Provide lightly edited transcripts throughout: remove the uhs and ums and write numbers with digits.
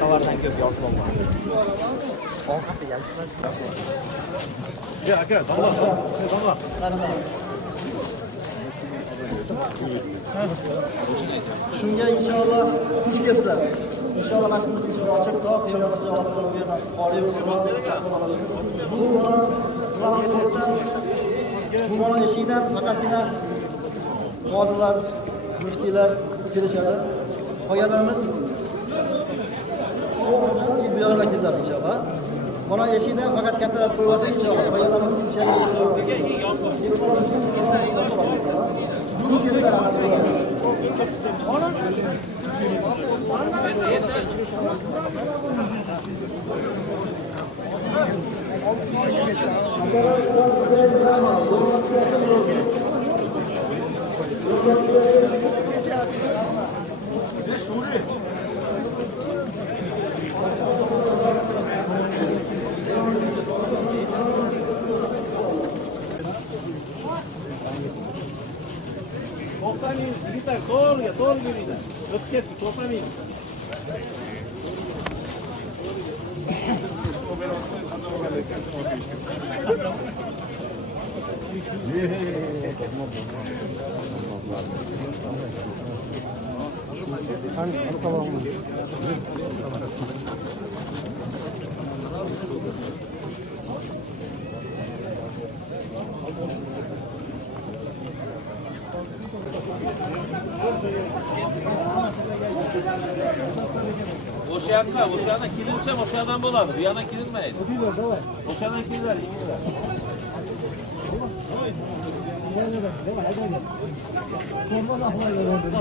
Kavardan köp yok olma. On kapı gelsin. Gel, damla. Shunga inshaalloh xush kelibsizlar. Inshaalloh masjidimiz eshigi ochiq turib, bemalol javob berib bu mana eshikdan faqatgina qozilar, muftiylar kirishadi. Qolganlarimiz bu yoqdan keladi inshaalloh. Mana eshikdan faqat kattalar qo'yib olsa inshaalloh. Qolganlarimiz Sol yürüyün. Öpket, toplamayın. Boşayandan kilinse boşayandan bulalım. Bir yana kilinmeyin. Boşayandan kilinler.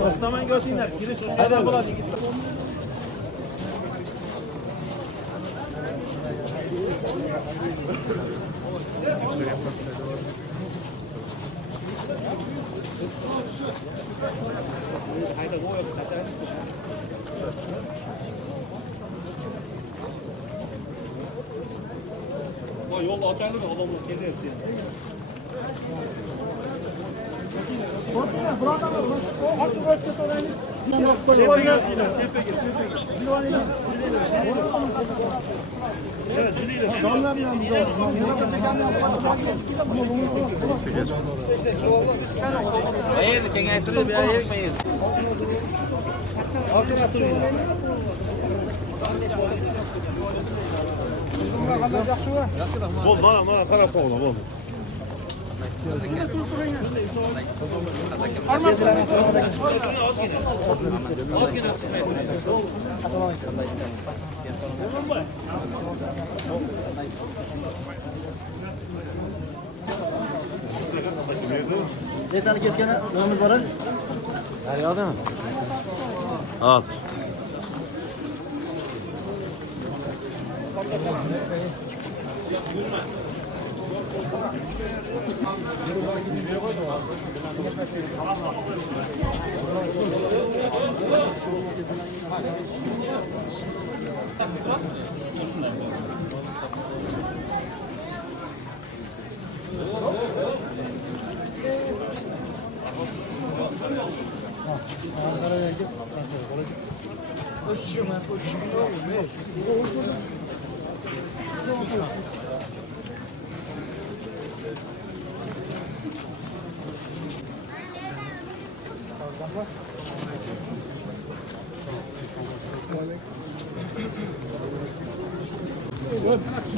Başlamayın görsünler. Kiliş boşayandan bulalım. Yol açarlı mı? Adamlar kendi etsin. Hayır, kengaytırıyor bir ayık mı? Altına oturun. Bol, bana para kovala, bol. Ne tane keskene yolumuz var. Nerede mi? Az.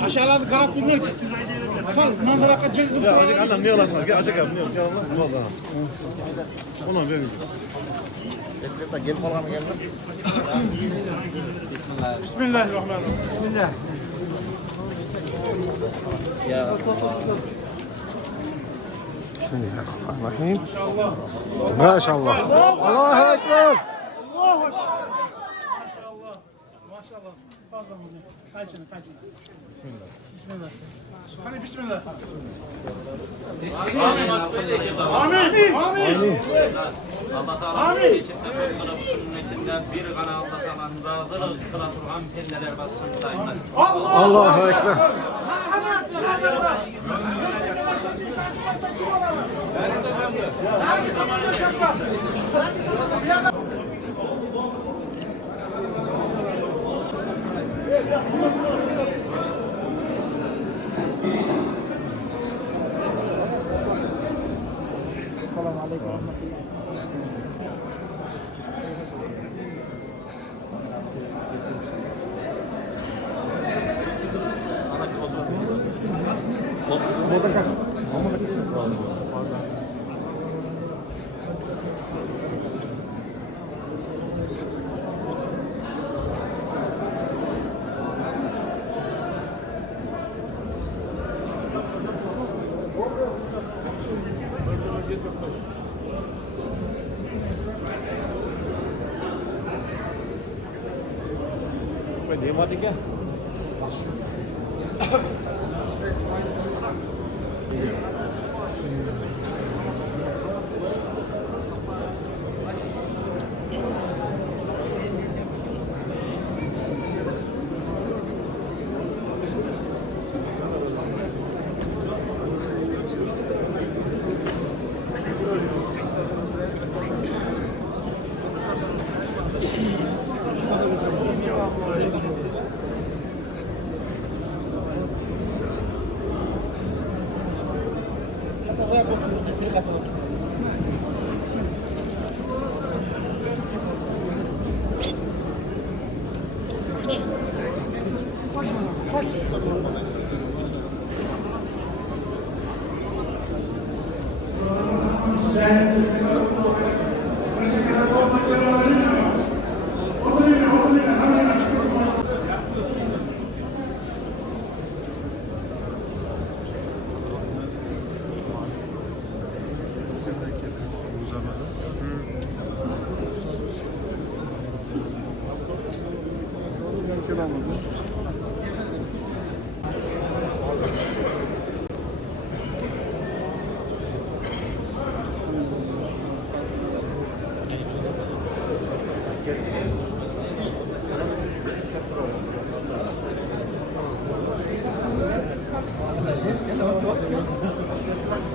Aşağılarda kanat durmuyor ki. Sal, manzara kaçacak. Ya acık annem niye lan sana? Gel acık yap. Ne olmaz? Vallahi. Ona verin. Gel falan mı geldi? Bismillahirrahmanirrahim. Bismillah. Bismillahirrahmanirrahim. Maşallah. Allahu Ekber. Allahu Ekber. Maşallah. Maşallah. Fazla mı? Kaçın. Bismillah. Hani bismillah. Amin. Allah Teala'nın içinde bir kanalda kalan razılık kılaturgan sendeler basın daima. Allahu Ekber. Selamun aleyküm. Dia mati ke?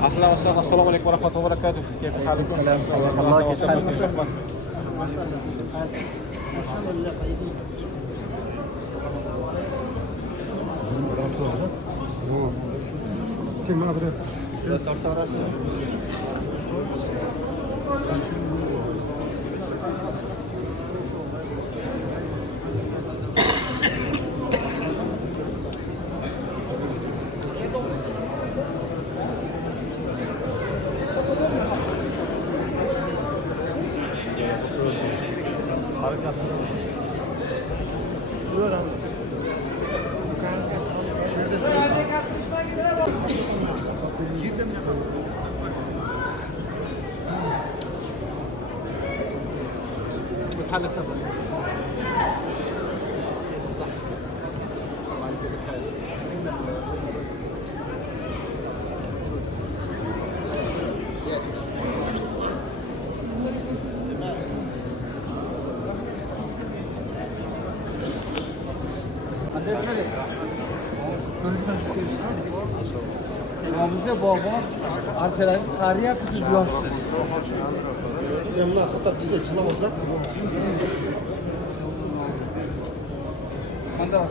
أهلا وسهلا السلام عليكم ورحمة الله وبركاته كيف حالك؟ السلام ورحمة الله وبركاته الحمد لله طيبين. Kim adres? حالك سفر Bizde bog'bon archalarni qariyapsiz yoshsiz. Yanına hatta bizde çılamazsa. Qanday?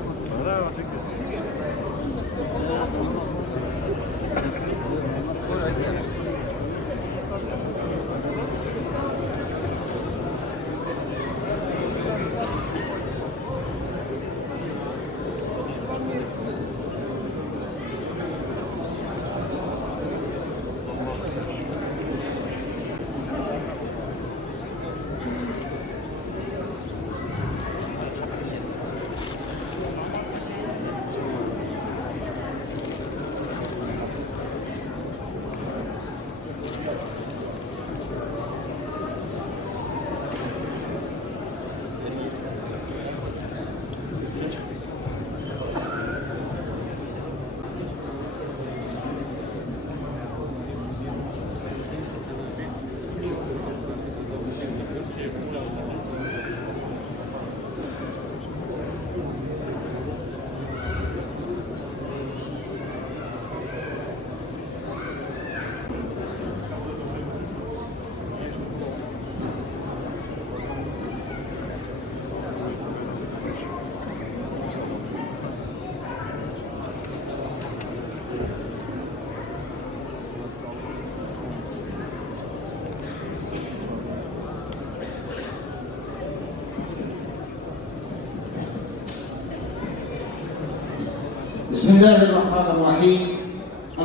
بسم الله الرحمن الرحيم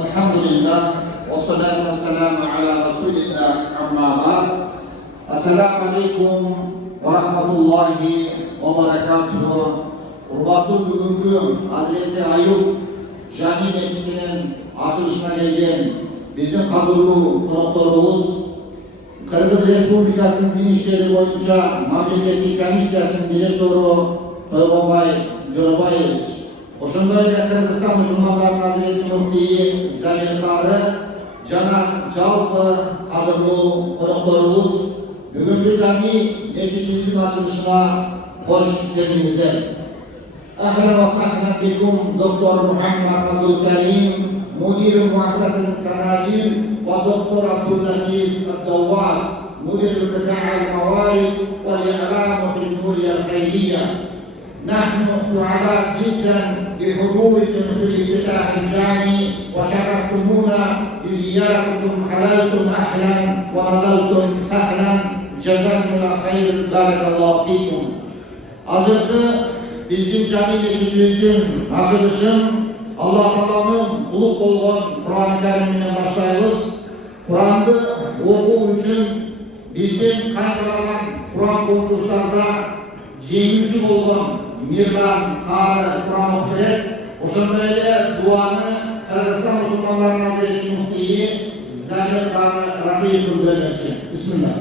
الحمد لله والصلاة والسلام على رسول الله أما بعد السلام عليكم ورحمة الله وبركاته. Hurmatlı bugünkü Hazreti Ayub Cami Meclisi'nin açılışına gelgen bizim kadrolu konuklarımız Kırgız Respublikası'nın din işleri boyunca Memleketli Komisyası'nın direktörü Toygonbay Joroboyevich, Oşundayla Kırgızstan Müslümanlar Hazreti Mufti Zamir Karı, Cana Calpı kadrolu konuklarımız bugünkü cami meclisimizin açılışına hoş geldinizler. أهلا وسهلا بكم دكتور محمد عبد الكريم مدير مؤسسة السناديل ودكتور عبد اللطيف الدواس مدير قطاع الموارد والإعلام في الجمهورية الخيرية. نحن سعداء جدا بحضوركم في الافتتاح الجامعي وشرفتمونا بزيارتكم حللتم أهلا ونزلتم سهلا جزاكم الله خير بارك الله فيكم. Bizim cami geçişimizin açılışın Allah Teala'nın uluq bolğan Kur'an-ı Kerim'den başlayırız. Kur'an'ı oku üçün bizden katılan Kur'an konkurslarında jenguvchi bolğan Mirlan Qari Kur'an okuyat. Oşundayla duanı Kırgızstan Müslümanlar Hazreti Mufti Zamir Qari Rafiqov bermoqchi. Bismillah.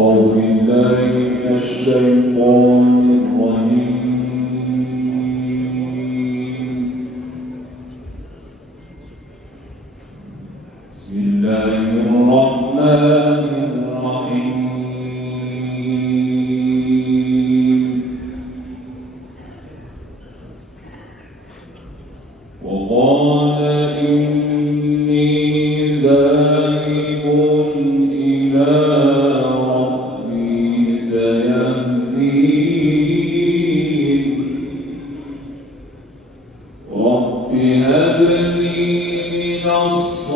أعوذ بالله من الشيطان الرجيم بسم الله الرحمن الرحيم وقال إني ذاهب إلى رب هب لي من الصالحين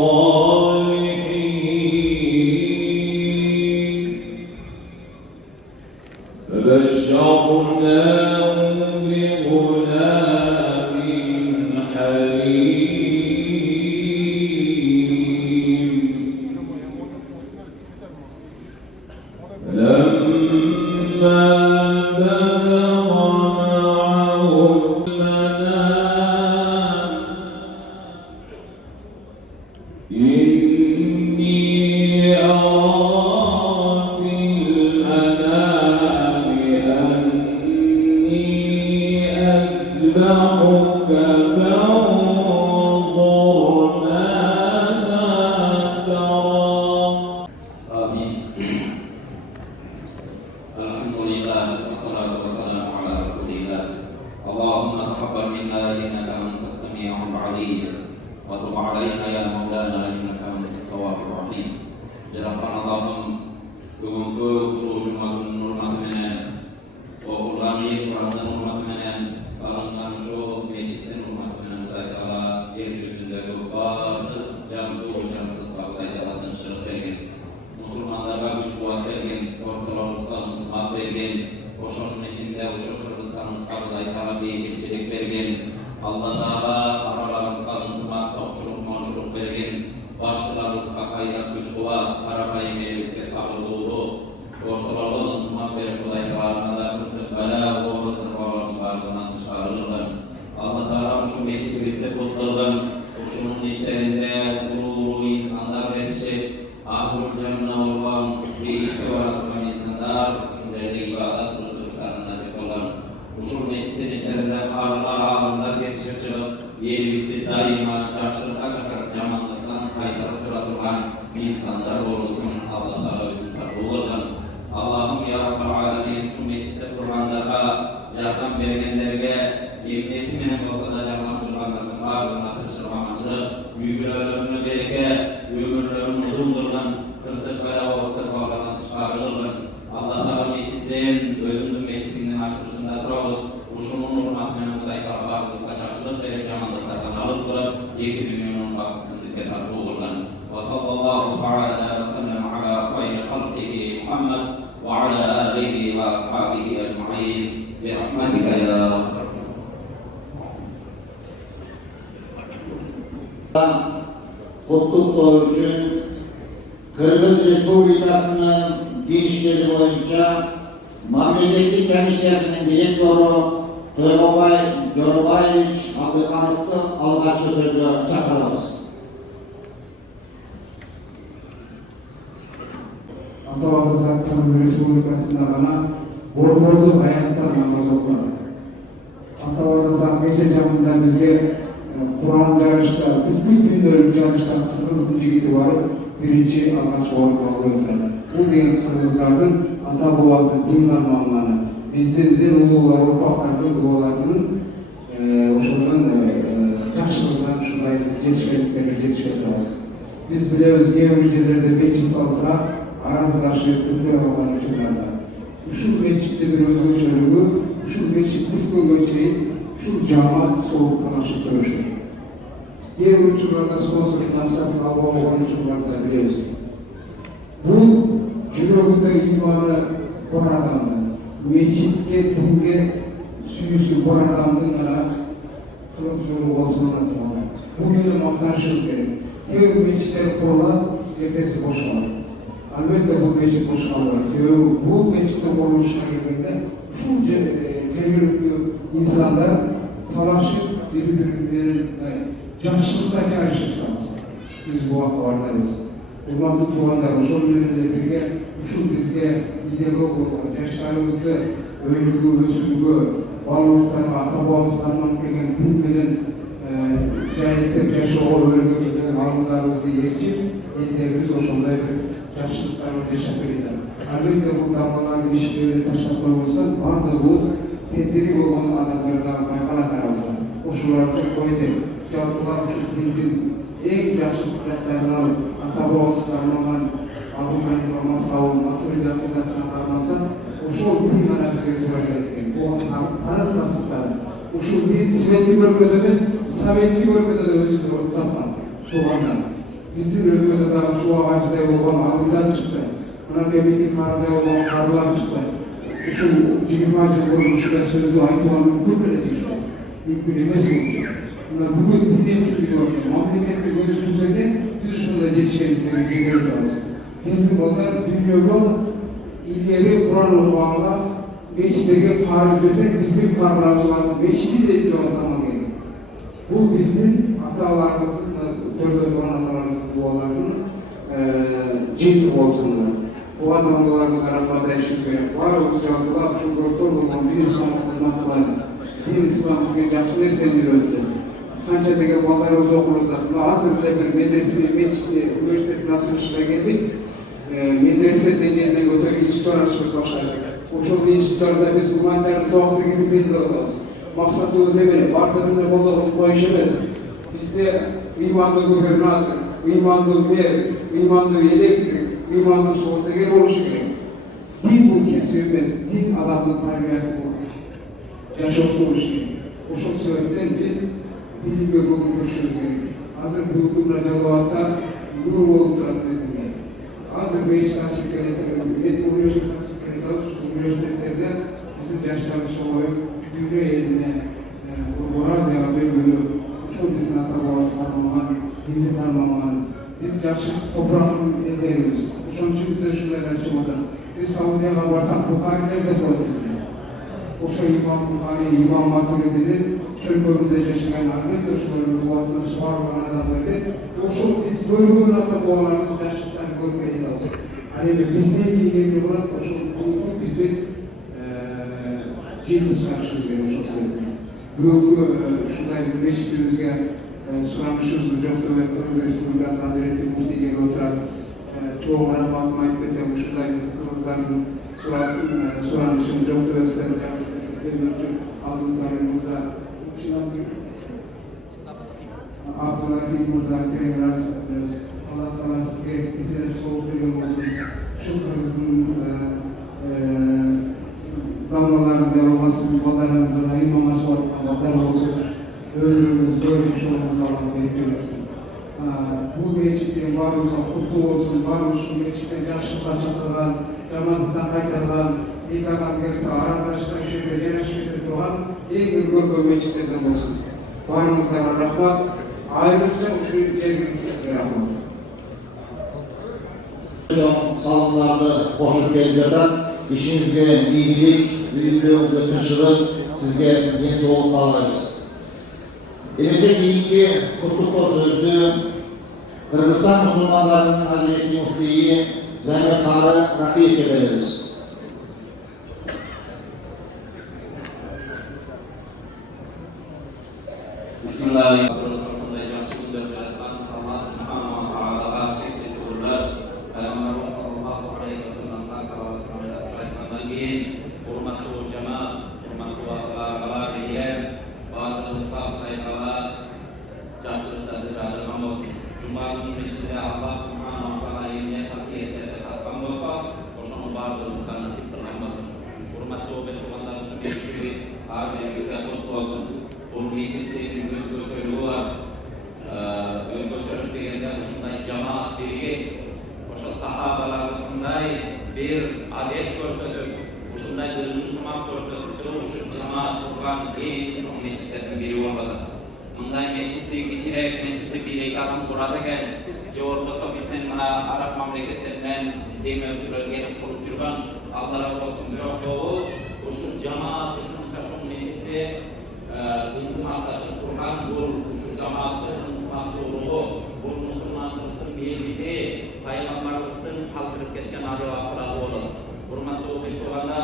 فبشرناه بغلام حليم لما بلغ معه إني أرى في المنام أني أذبحك فانظر ماذا ترى. آمين. الحمد لله والصلاة والسلام على رسول Жаратқан Аллахым бүгінгі ұлы жұма күнінің hurmatı менен, оқылған Құранның hurmatı менен, салынған жол мешіттің hurmatı менен Құдай Тағала жер жүзіндегі барлық жанды жансыз Құдай Тағала тыныштық берген, мұсылмандарға күш қуат берген, орталыққа ынтымақ берген, ошоның içinde ошо Кыргызстаныбызга Құдай Тағала бейбітчілік берген, Алла Тағала араларыбызга ынтымақ, тоқчылық, молчылық берген, başçılarımızga kaynak güç kuvvet, karabeyim elimizge sabırlılığı, ortalarla ıntımak verip Құдай Тағалa'na da kısık bela, oğlasın oğlanın varlığından dışarılırlar. Allah Teala şu meçhidimizde kutladın, şunun işlerinde ulu insanlar yetişip, ahir canına olan bir işe varatmayan insanlar, şunlarda ibadet kılıklarını nasip olan, şu meçhidin işlerinde karlar, ağırlar yetişip çıkıp, yerimizde daima çarşılıkta çakır camanlıktan kaytarıp duratulan insanlar olursun. Allah Teala özünü tarbuğurdan. Allah'ım ya Rabbal Alemin şu meçhitte kurbanlara, yardım bergenlerge, emniyesi menen olsa da yardım kurbanlarının ağırlığına tırşırıp amaçlı, büyüklerine gereke, ömürlerin uzundurdan, tırsık bela olsa bağlardan çıkarılırdan. Allah Teala meçhitten, özümdün meçhitinden açılışında turağız. Uşunun hurmatı menen Құдай Тағала bağlımızga çarşılık verip camanlıklardan alız kılıp, 2 milyonun bakısını bizge tarbuğurdan. Ve sallallahu ta'ala ve sellem ala khayri halqihi Muhammed ve ala alihi ve ashabihi ecma'in bi rahmetika ya Rabbi. Kutluqlar üçün Kırgız Respublikasının Din İşleri boyunca Mamleketli Komissiyasının direktörü Toyobay Jorobayevich Abdulkamov'u alğaçkı sözü çağırırız. Автовокзал Кыргыз Республикасында гана борборлук аяттар намаз окулат. Автовокзал мешіт жагында бизге Куран жайышта, бүткүл күндөрү жайышта кыргыздын жигити барып, биринчи алгачкы орунду алып отурат. Бул деген кыргыздардын ата бабасы дин карманганы, биздин улуулар, урпактардын дубаларынын ошондон жакшылыгынан ушундай жетишкендиктерге жетишип атабыз. Биз билебиз, кээ бир жерлерде 5 жыл салса, аразылашып, түпкө алган учурларда. Ушул мечиттин бир өзгөчөлүгү, ушул мечит бүткөнгө чейин ушул жамаат соолук карашып көрүшүр. Кээ бир учурларда спонсор финансиясын алып алган учурларды билебиз. Бул жүрөгүндө иманы бар адамдын, мечитке, динге сүйүүсү бар адамдын гана кылык жолу болсун деп ойлойм. Бул менен мактанышыбыз керек. Кээ бир мечиттер курулат, эртеси бошолот. Albatta bu meçhit boşalıyor. Sebebi bu meçhitin kuruluşuna girdiğinde şu jергиликтүү insanlar talaşıp birbirlerine canşılıkta karışırsanız biz bu akvardayız. Urmanlı tuğanlar, uşul birinde birge, uşul bizge ideologu, gençlerimizi öylüğü, ösülüğü, bağlılıklarına, atabağızlarından gelgen dinlerin cahitler yaşağı öylüğümüzden alımlarımızı yerçip, ellerimiz oşulda bir жақшылықтарын жасап береді. Әлбетте бұл дамыған ешкілерді таштап қойылсын, барлығымыз тетірі болған адамдарда байқалатарымыз. Ошыларды қойды. Жалпылар үшін діндің ең жақсы құжаттарынан ата-бабаларынан алынған информацияларын матуридат қудасына қарамаса, ошол дин ғана бізге тура келеді. Оған тарих тасықтары. Ошол дин светті бөлмеде емес, советті бөлмеде де өзінің тапқан. Соғандан. Bizim ülkede de şu ağaçta olan alımlar çıktı. Buna memleket kararda olan kararlar çıktı. Şu 20 yıl olmuşta sözlü ayıtmanın mümkün çıktı. Mümkün emez olacak. Bunlar bugün dine tutuyor. Memlekette gözümüzde bir şunda yetişkenlikleri lazım. Bizim onlar dünyadan ileri Kur'an okumakla Beşik'teki Paris desek bizim kararlarımız lazım. Beşik'i de ilgili anlamak gerekiyor. Bu bizim hatalarımızın Dörde duran atalarımızın dualarının ciddi olsunlar. Bu adamlarımız taraflarda eşitliyor. Var o sıcaklığa şu doktor olan bir İslam'ın kızmasılardı. Bir İslam bizge жақсы нәрсені үйретті. Қанша деген балдарымыз оқылуда. Азыр бile bir медресе, университеттің ашылышына келдік. Медресе деңгейіне көтеріп институт ашып баштадық. Ошол институттарда біз гуманитарлық сабақты кіргізгенде отырмыз. Мақсаты өзі емес, бардығында болдығын қойыш емес. Bizde imanda gubernatör, uymandуу mер, uymandуу электр, uymandуу суу деген болушу керек. Din bu kesip emес, din adamın tarbiyası bolmuş. Жашоосу болуш керек. Ошол себептен биз билимге көңүл бөлүшүбүз керек. Азыр бүгүнкү мына жалааттар нур болуп турат бизге. Азыр мейис тасып келет, университет тасып келет, ошол университеттерде биздин жаштарыбыз чогоюп, дүйнө элине, Оразияга белгилүү, ошол биздин ата бабабыз кармаган, динди кармаган, биз жакшы топурактын элдерибиз. Ошон үчүн бизде ушундай нерсе болот. Biz Saudi'ye varsak Bukhari'ler de koyuyoruz. Oşa İmam Bukhari, İmam Maturidi'nin şöyle yaşayan arkadaşların duasına suarlanan adamları oşa biz bölümün hatta bu olanlarımız gerçekten görmeyi lazım. Hani bizde ilgili olarak oşa bizde ciddi sarışız yani oşa söyledi. Bugün şunday bir meşgulümüzge sunamışızdı. Joktu ve Kırgız Respublikası Hazreti Mufti'ye oturan çoğu rahmatım ayıp etsem şunday Kırgızların suranışını Joktu ve Demirci Abdülkarim Murza Abdülkarim Murza Terebiraz Allah sana sizge isteserek soğuk bir yol olsun. Şu Kırgız'ın damlaların devamlasın, vatanınızda ayırmaması vatan olsun. Ömrümüz, görmüş olmamız Allah bekliyorsun. Bu meçhitlerin varımıza kutlu olsun, varımız şu meçhitten yaşlıkla çıkılan, cemaatından kaytarılan, ilk adam gelirse arazlaştan şöyle cenneşmekte duran en bir görgü meçhitlerden olsun. Varımızlara rahmat, ayrıca şu yerlilikle rahmat. Salonlarda koşup geliyorlar. İşinizde iyilik, büyüklüğünüzde taşırın, sizge yeni soğuk bağlarız. Elimize ilki kutlukla sözlü Kırgızstan Müslümanlarının Hazreti Mufti'yi Zeynep Karı Rafi'ye veririz. Bismillahirrahmanirrahim. Bir adet görsötüp, uşunday bir unutmak görsötüp, uşun cemaat kurgan en çok meçhitlerin biri olmadı. Bunday meçhitlik içerek, meçhitlik bir ekanın kuradeken, Cevor Bosa bizden Arap memleketlerinden ciddi mevcular gelip kurup жүрген, Allah razı olsun bir okulu, uşun cemaat, uşun çapın meçhitli, unutmaktaşı kurgan, uşun cemaatın unutmaklı ruhu, bu Müslümançılıktın bir bizi, Peygamberimizin kaldırıp ketken adı akıralı olur. Hurmatlı okuyucularına,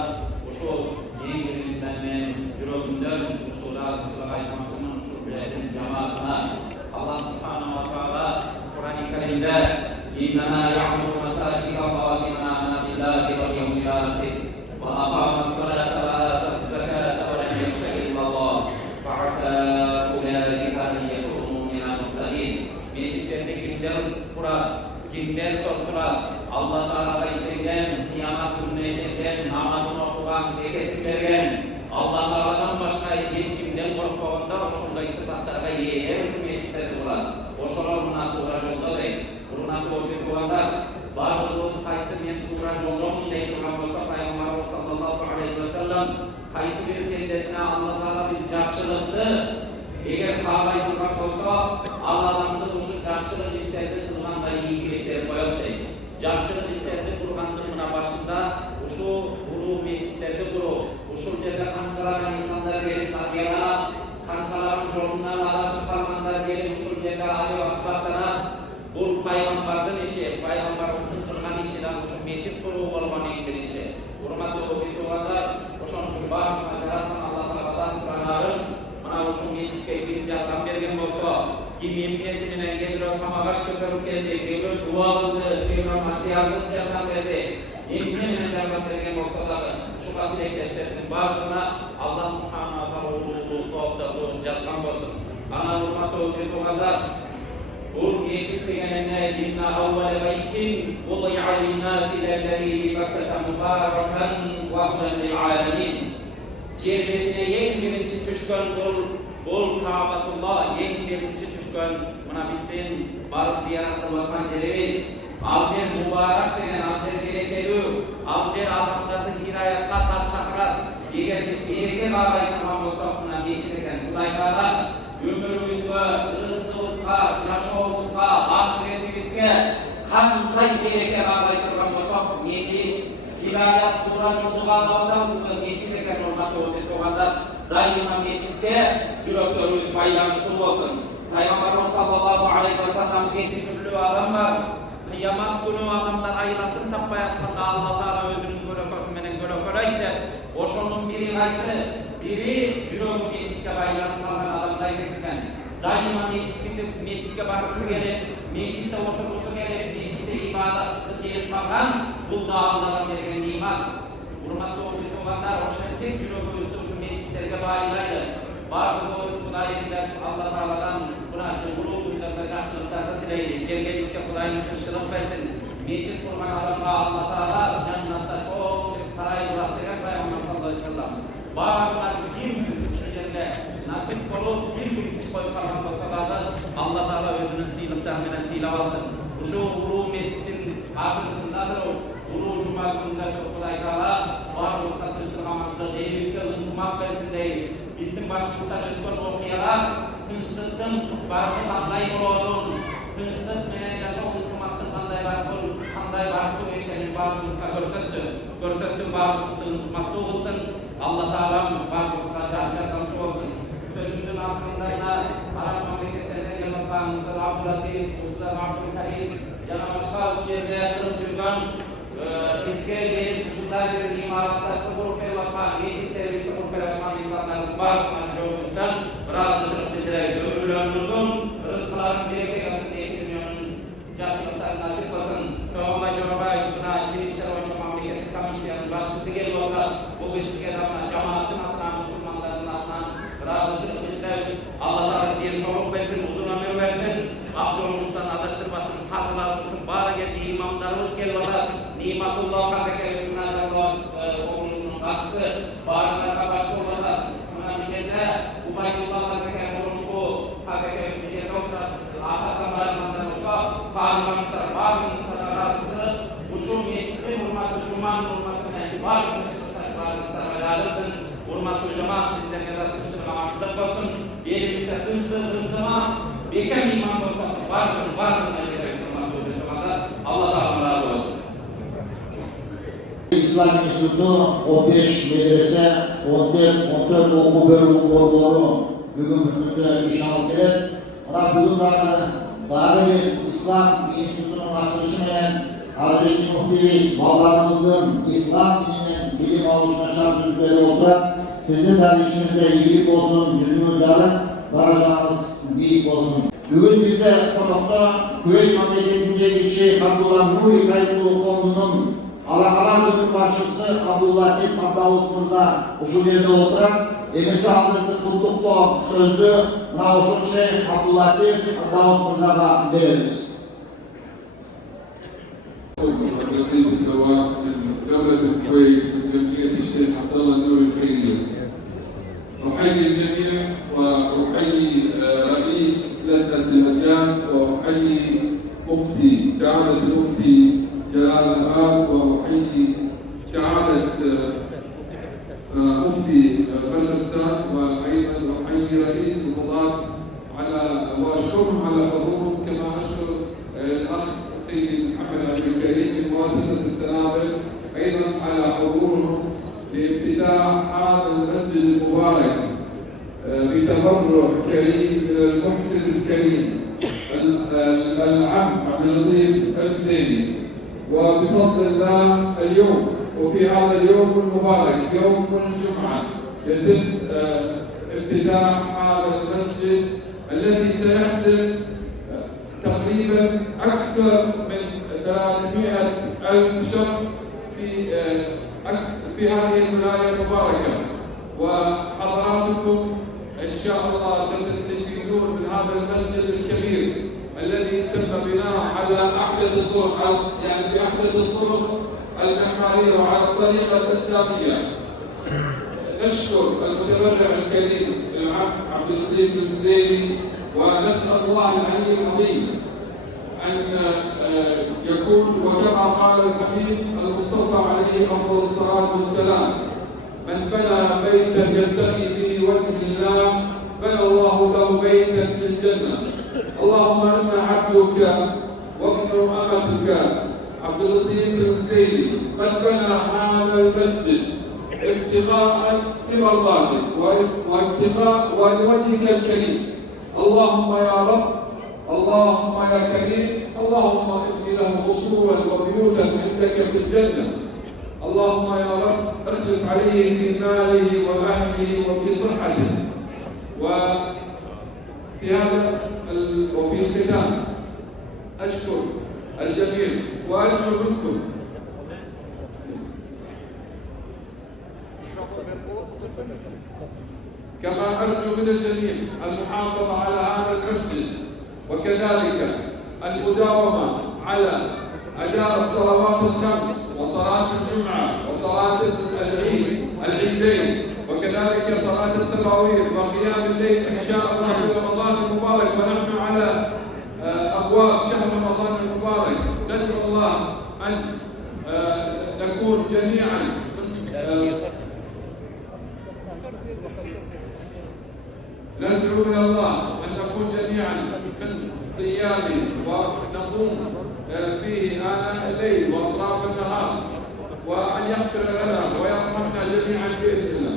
şu en birimizden ben yüreğimden, şu razısıyla aytmakçının, şu biletin cemaatine, Allah subhanahu wa ta'ala Kur'an-ı Kerim'de İnnena ya'muru mesâcid Allah'a imâ amena billahi vel yevmil âhir ve aqâmes salâte ve âtes zekâte ve lem yahşe illallah fe asâ ulâike en yekûnû minel muhtedîn. Meçhitlerde kimler torturar, Allah Teala'ya işegen, kıyamet gününe işegen, namazını okugan, zeketini vergen, Allah Teala'dan başka hiç kimden korkmağında oşundaki sıfatlarga yer şu meçhitleri kurar. Oşolar buna tuğra yolda değil. Buna tuğra yolda bağlılığımız kaysı men tuğra yoldamun deyip turgan olsa Peygamberimiz sallallahu aleyhi ve sellem kaysı bir kendisine Allah Teala bir jakşılıkты eğer kavay turgan olsa Allah'dan da şu jakşılık işlerde kılganda iyilikler koyuyor. Jakşılık işlerde kurgandığının başında şu kuru meçhitlerde kuru, şu yerde kançaların insanlar gelip tabiana, kançaların yolundan alaşıp kalmanlar gelip şu yerde ahli ve aklatana bu Peygamber'in işi, Peygamber'in kılgan işinden şu meçhit kuru olmanı birinci. Hurmatlı okuyucular, oşun şu bağ maceratan Allah Teala'dan sıranarın, bana şu meçhitke birinci adam bergen olsa, Kimiyemiyesine geliyor kamağa şıkırıp geldi, geliyor dua kıldı, geliyor matiyarlık yardım verdi. Yemine yardım vergen olsa da şu kadar ekleşlerinin bağına Allah subhanahu wa ta'ala uğurlu soğukta yazgan olsun. Bana hurmatlı okuyucular, Bu geçit degenine inna avvale beytin vudi'a linnâsi lellezî bi Bekkete mübâreken ve hudan lil âlemin. Cennetle en birinci düşkün bul Kâbatullah, en birinci düşkün buna bilsin barıp ziyaret kılmaktan cereviz. Avcen mübarek degen avcen gerekeli, avcen adamlarını hirayatla tat çakrar. Eğer biz gereke bağlayı tamam olsak buna geçirken Kuday'la ömrümüzge, rızkımızga, yaşamımızga, ahiretimizge kanday gereke bağlayı tamam olsak neçi hirayat tuğra çoğduğu ağlamazımızga geçirken ormanda oğanda daima geçitte yüreklerimiz baylanışlı olsun. Peygamberimiz sallallahu aleyhi ve sellem çekti türlü adam var. Kıyamet günü adamlar aylasın tapayatında Allah'lara özünün göre korkmenen göre koraydı. Oşonun biri kaysı, biri jürömü meçikke baylanıp kalan adamdaydı ekirken. Daima meçikke bakısı gelip, meçitte oturması gelip, meçitte ibadatçısı gelip kalan, bu da Allah'ın vergen nimet. Hurmatlı oğlanlar, oşon tek jürömü üstü şu meçitlerge bayılaydı. Bazı Kuday'dan Allah Teala'dan buna cumhurlu günlerde karşılıklarını dileydi. Gelgelikse Kuday'ın kırşılık versin. Meclis kurmak adamına Allah Teala cennatta çok bir saray bıraktıran Peygamber sallallahu aleyhi ve sellem. Bağırlar bir gün düşüncelerine nasip olup bir gün pişkoyu kalmak olsalardı Allah Teala özünün silikten menesiyle alsın. Şu Uru Meclis'in açılışındadır o. Uru Cuma gününde Kuday Teala var olsa kırşılamamıştır. Elimizde ıntımak versindeyiz. Bizim başımızdan ötken okuyalar, tınçlıktın barkı kanday olun, tınçlık menen yaşamın kumaktın kanday barkı ülkenin barkımızda görsettü barkımızın kumaktı olsun, Allah Teala'm barkımızda canlı olsun. Sözümün hakkındayla Arap memleketlerine gelmekten Musa Abdülatif, Musa Abdülkarim, yana başka şehirde kırıp çıkan bizge gelip kuşlar bir imaratlar kurup eyvallah, geçitleri bir kurup eyvallah insanların barkına çoğunluktan razı şıklıcıları ömürlüğümüzün rızkıların bereketini etkilmiyorun yaşlıklar nasip olsun. Kavama Jorba Yusuna Girişler Oyuncu Mamleket Komisyanın başçısı geliyorlar. Bu bizge damla cemaatin adına, Müslümanların adına razı şıklıcıları Allah'lara bir soruk versin, uzun ömür versin. Abdülmüs'tan adaştırmasın, hazırlarımızın bari geldiği imamlarımız geliyorlar. Nimetullah Hazretleri Allah oğlunuzun kastı bağırlarına başvurmadı. Buna bir şeyde Ubaydullah Hazretleri oğlunu Hazretleri bir şeyde oturar. Ahad'dan bağırmandan olsa bağırmanızlar, bağırmanızlar razısı. Bu şu meclisli hurmatlı Cuma'nın hurmatına bağırmanızlar, bağırmanızlar velalısın. Hurmatlı Cuma sizden kadar kışırmamakçılık olsun. Yerimizde kışırlığına bekem imam olsa vardır necede hurmatlı Cuma'da. Allah sağlığı razı olsun. İslam Institutu 15 medrese, 14 oku bölümü borboru bugün bütünde işaret edip, bugün dahi İslam Institutu'nun açılışı menen Hazreti Muhtiriz, mallarımızın İslam dininin bilim alışına şart düzleri olarak sizin de işinizde iyilik olsun, yüzünüz yarık, daracağınız büyük olsun. Bugün bizde konukta Küveyt memleketindeki Şeyh Abdullah Nuri Kayıtlı Fondu'nun Alakalar Bölüm Başçısı Abdullah İlk Abdavus Mırza şu yerde oturan emisi aldırdığı tutuklu sözlü Navuşur Şeyh Abdullah İlk Abdavus Mırza'da veririz. وضيف الجواز من دولة الكويت وجمعية الشيخ عبد الله النوري الخيرية. أحيي الجميع وأحيي رئيس لجنة المكان وأحيي مفتي سعادة المفتي جلال الآب وأحيي سعادة مفتي بلوستان وأيضا أحيي رئيس القضاة على وأشكرهم على حضورهم كما أشكر الأخ سيدي محمد عبد الكريم من مؤسسة السنابل أيضا على حضورهم لافتتاح هذا المسجد المبارك بتبرع كريم من المحسن الكريم العم عبد اللطيف الزيني. وبفضل الله اليوم وفي هذا اليوم المبارك يوم الجمعة يتم افتتاح هذا المسجد الذي سيخدم تقريبا أكثر من 300,000 شخص في هذه الولاية المباركة. وحضراتكم إن شاء الله ستستفيدون من هذا المسجد الكبير الذي تم بناؤه على أحدث الطرق، يعني بأحدث الطرق المعمارية وعلى الطريقة الإسلامية. نشكر المتبرع الكريم العم عبد اللطيف المزيلي، ونسأل الله العلي العظيم أن يكون وكما قال الحبيب المصطفى عليه أفضل الصلاة والسلام: من بنى بيتا يبتغي به وجه الله بنى الله له بيتا في الجنة. اللهم إنا عبدك وابن أمتك عبد اللطيف المزيلي قد بنى هذا المسجد ابتغاء لمرضاتك وابتغاء ولوجهك الكريم. اللهم يا رب، اللهم يا كريم، اللهم ابن له قصورا وبيوتا عندك في الجنة. اللهم يا رب اخلف عليه في ماله واهله وفي صحته. وفي هذا وفي الختام اشكر الجميع وارجو منكم كما أرجو من الجميع المحافظة على هذا المسجد، وكذلك المداومة على أداء الصلوات الخمس وصلاة الجمعة وصلاة العيدين، وكذلك صلاة التراويح وقيام الليل إن شاء الله في رمضان المبارك، ونحن على أبواب شهر رمضان المبارك. ندعو الله أن نكون جميعا ندعو من الله أن نكون جميعا من صيامه ونقوم فيه آناء الليل وأطراف النهار، وأن يغفر لنا ويرحمنا جميعا بإذن الله.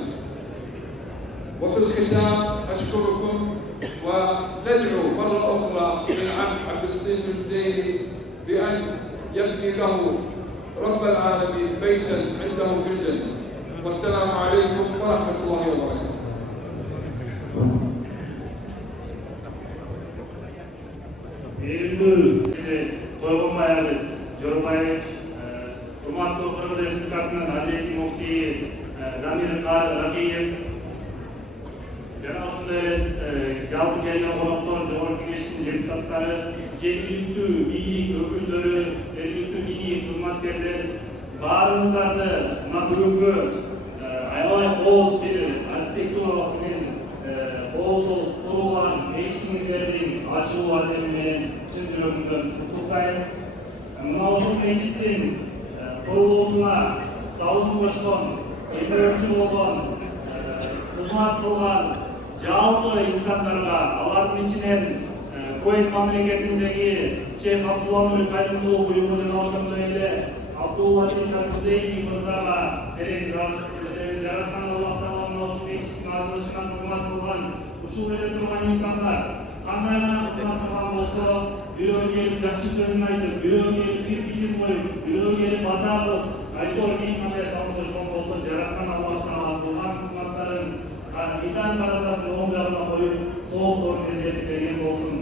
وفي الختام أشكركم وندعو مرة أخرى للعم عبد اللطيف المزيلي بأن يبني له رب العالمين بيتا عنده في الجنة. والسلام عليكم ورحمة الله وبركاته. Toygunmayarı, Jorubay, Urmatlı Kırgız Respublikası'nın Hazreti Mufti Zamir Kar Rakiyev, Cenab-ı Jalpı Gelgen Konuklar, Cumhuriyet Kengesi'nin deputatları, jергilиктүү бийлик өкүлдөрү, жергиликтүү диний кызматкерлер, баарыңыздарды мына бүгүнкү аябай кооз бир архитектуралык менен кооз болуп курулган мечитиңиздердин ачылуу аземи менен чын жүрөгүмдөн куттуктайм. Мына ушул мечиттин курулуусуна салым кошкон, эмгөкчү болгон, кызмат кылган жалпы инсандарга, алардын ичинен Kuveyt memleketindeki Şeyh Abdullah Mülk Aydınlığı uyumunun ошондой эле Abdullah bin Kuzeyli Mırzaga berek razı yaratkan Allah Teala'nın ошол мечиттин ачылышына кызмат кылган ушул эле турган инсандар кандай гана кызмат кылган болсо, бирөө келип жакшы сөзүн айтып, бирөө келип бир бичим коюп, бирөө келип бата кылып, айтор кийин кандай салым кошкон болсо, жараткан Allah Teala кылган кызматтарын мизан таразасын оң жагына коюп, сол зорун эзелеп берген болсун.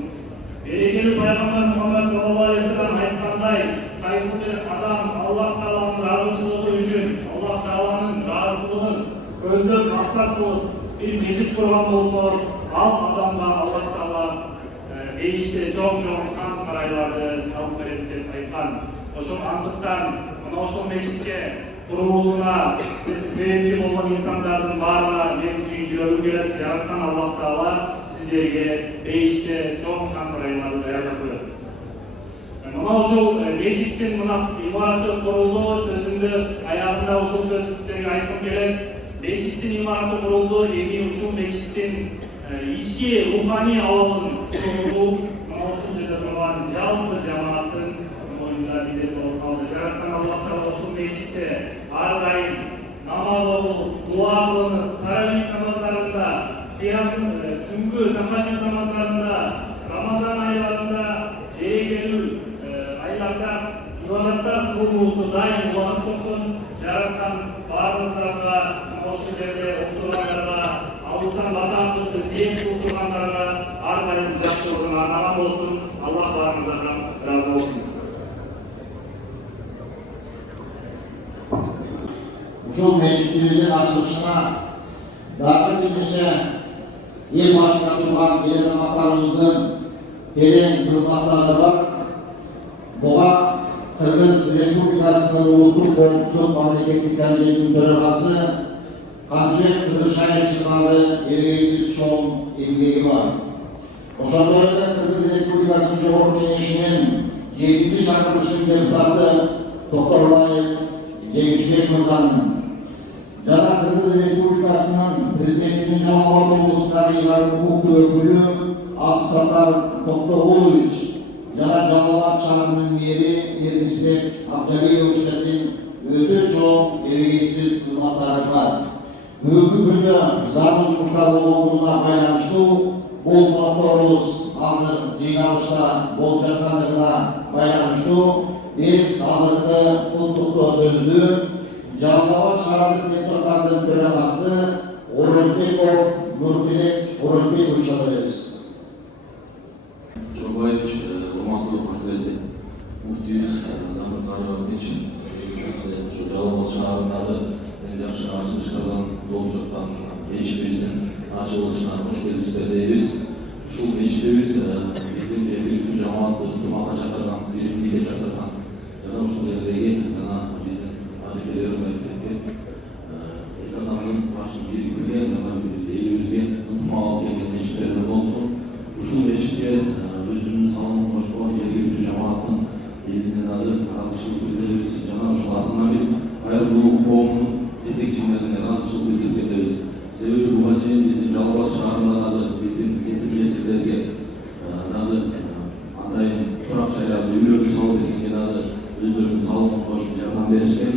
Берекелі пайғамбар Мұхаммад саллаллаху алейхи ва саллям айткандай, кайсы бир адам Аллах Тааланын разычылыгы үчүн, Аллах Тааланын разылыгын көздөп максат кылып бир мечит курган болсо, ал адамга Аллах Таала бейиште жоң-жоң хан сарайларды салып берет деп айткан. Ошол андыктан мына ошол мечитке курулуусуна себепчи болгон инсандардын баарына мен сүйүнчүрөгүм келет. Жараткан Аллах Таала сіздерге бейиште чоң хан сарайларды даярдап коет. Мына ушул мечиттин мына имараты курулду, сөзүмдү аягында ушул сөздү сиздерге айткым келет. Мечиттин имараты курулду, эми ушул мечиттин ички руханий абалын куруу мына ушул жерде турган жалпы жамааттын мойнунда милдет болуп калды. Жараткан Аллах Таала ушул мечитте ар дайым намаз окуп, дуа кылынып, таравих намаздарында, түнкү тахажжуд намаздарында, Рамазан айларында, берекелүү айларда ибадаттар кылуусу дайым уланып турсун. Жараткан баарыңыздарга, ошол жерде отургандарга, алыстан батаңызды тиек тургандарга ар дайым жакшылыгын арнаган болсун. Аллах баарыңыздардан ыраазы болсун. Ушул мечитибиздин ачылышына дагы бир нече ел башында турган эл азаматтарыбыздын tereň hyzmatlary bar. Buga Kırgız Respublikası'nın Ulusal Kowpsuzlyk Mamleketlik Komiteti'nin Төрagасы Kamşet Kıdırşayev sınavı ergesiz çoğun emgegi var. Oşondoy эле Kırgız Respublikası'nın Jogorku Kenешинин 7-nji çakırılışынын депутаты Toktorbayev Жеңишбек мырзанын жана Кыргыз Республикасынын президентинин Жалал-Абад облусундагы ыйгарым укуктуу өкүлү Абдусаттар Токтогулович жана Жалал-Абад шаарынын мэри Эрмисбек Абжалиевичтердин өтө чоң эргесиз кызматтары бар. Бүгүнкү күндө зардын жумуштар болгонуна байланыштуу бул торопторубуз азыр жыйналышта болуп жаткандыгына байланыштуу биз азыркы куттуктоо сөздү Жалал-Абад шаардык депутаттардын төрагасы Орозбеков Нурбек Орозбековичке беребиз. Жобаевич, урматтуу Hazreti Муфтийибиз Замир Карибович, Жалал-Абад шаарындагы жакшы ачылыштардан болуп жаткан мечитибиздин ачылышына кош келипсиздер дейбиз. Ушул мечитибиз биздин жергиликтүү жамаатты ынтымакка чакырган, биримдикке чакырган жана ушул жердеги жана биздин ажекелерибиз айтып кеткен экономиянын башын бирикtirген жана биз элибизге ынтымак алып келген мечиттерден болсун. Ушул мечитке өзүнүн салымын кошкон жергиликтүү жамааттын элинен ары ыраазычылык билдиребиз жана ушул асанабек кайрылуу коомунун жетекчилерине ыраазычылык билдирип кетебиз. Себеби буга чейин биздин Жалал-Абад шаарында дагы биздин жетекчилерге дагы атайын турак жайларды үйлөрдү салып бергенге дагы өздөрүнүн салымын кошуп жардам беришкен.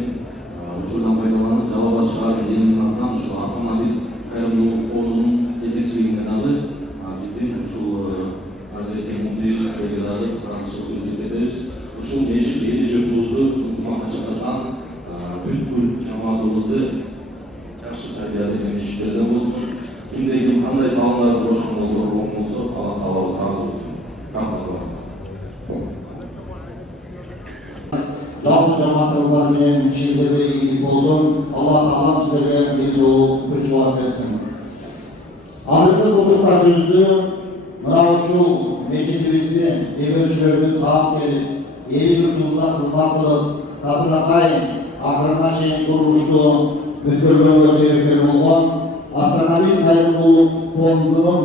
Ушудан пайдаланып Жалал-Абад шаарынын элинин атынан ушу Асанабек кайрылуу коомунун жетекчилигине дагы биздин ушул Hazreti Муфтийибизге дагы ыраазычылык билдирип кетебиз. Ушул мечит эли журтубузду ынтымакка чакырган бүткүл жамаатыбызды жакшы тарбиялеген мечиттерден болсун. Кимде ким кандай салымдарды кошкон болсо, Алла таалабыз разы болсун. Рахмат алабыз. Жалпы жамаатыңыздар менен ишиңерде ийгилик болсун. Алла таалам силерге денсаулык, күч-кубат берсин. Азыркы кутуктар сөздү мына ушул мечитибизди демөөрчүлөрдүн таап келип, эли журтубузга кызмат кылып, татынакай акырына чейин курулушту бүткөргөнгө себепкер болгон Асанабек кайрылуу фондунун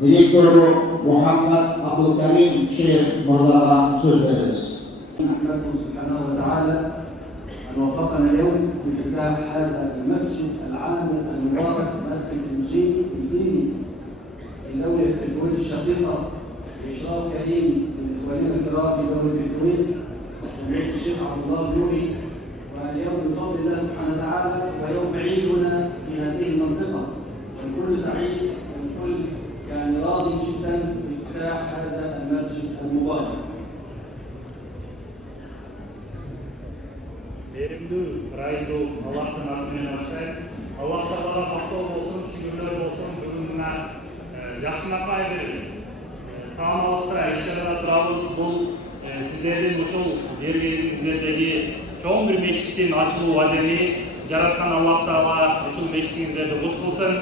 директору Мухаммад Абдулкарим Шейх мырзага сөз беребиз. نحمده سبحانه وتعالى أن وفقنا اليوم بافتتاح هذا المسجد العام المبارك، مسجد الجيزيني في دولة الكويت الشقيقة بإشراف كريم من إخواننا الكرام في دولة الكويت جمعية الشيخ عبد الله النوري. واليوم بفضل الله سبحانه وتعالى ويوم عيدنا في هذه المنطقة، والكل سعيد والكل راضي جدا بافتتاح هذا المسجد المبارك. Беримдүү, ырайдуу Аллахтын аты менен баштайт. Аллах Таалага мактоо болсун, шүгүрлөр болсун, бүгүн мына жакшынакай бир саамалыкта иш-чарада турабыз. Бул сиздердин ушул жергиңиздердеги чоң бир мечиттин ачылуу аземи жараткан Аллах Таала ушул мечитиңиздерди кут кылсын.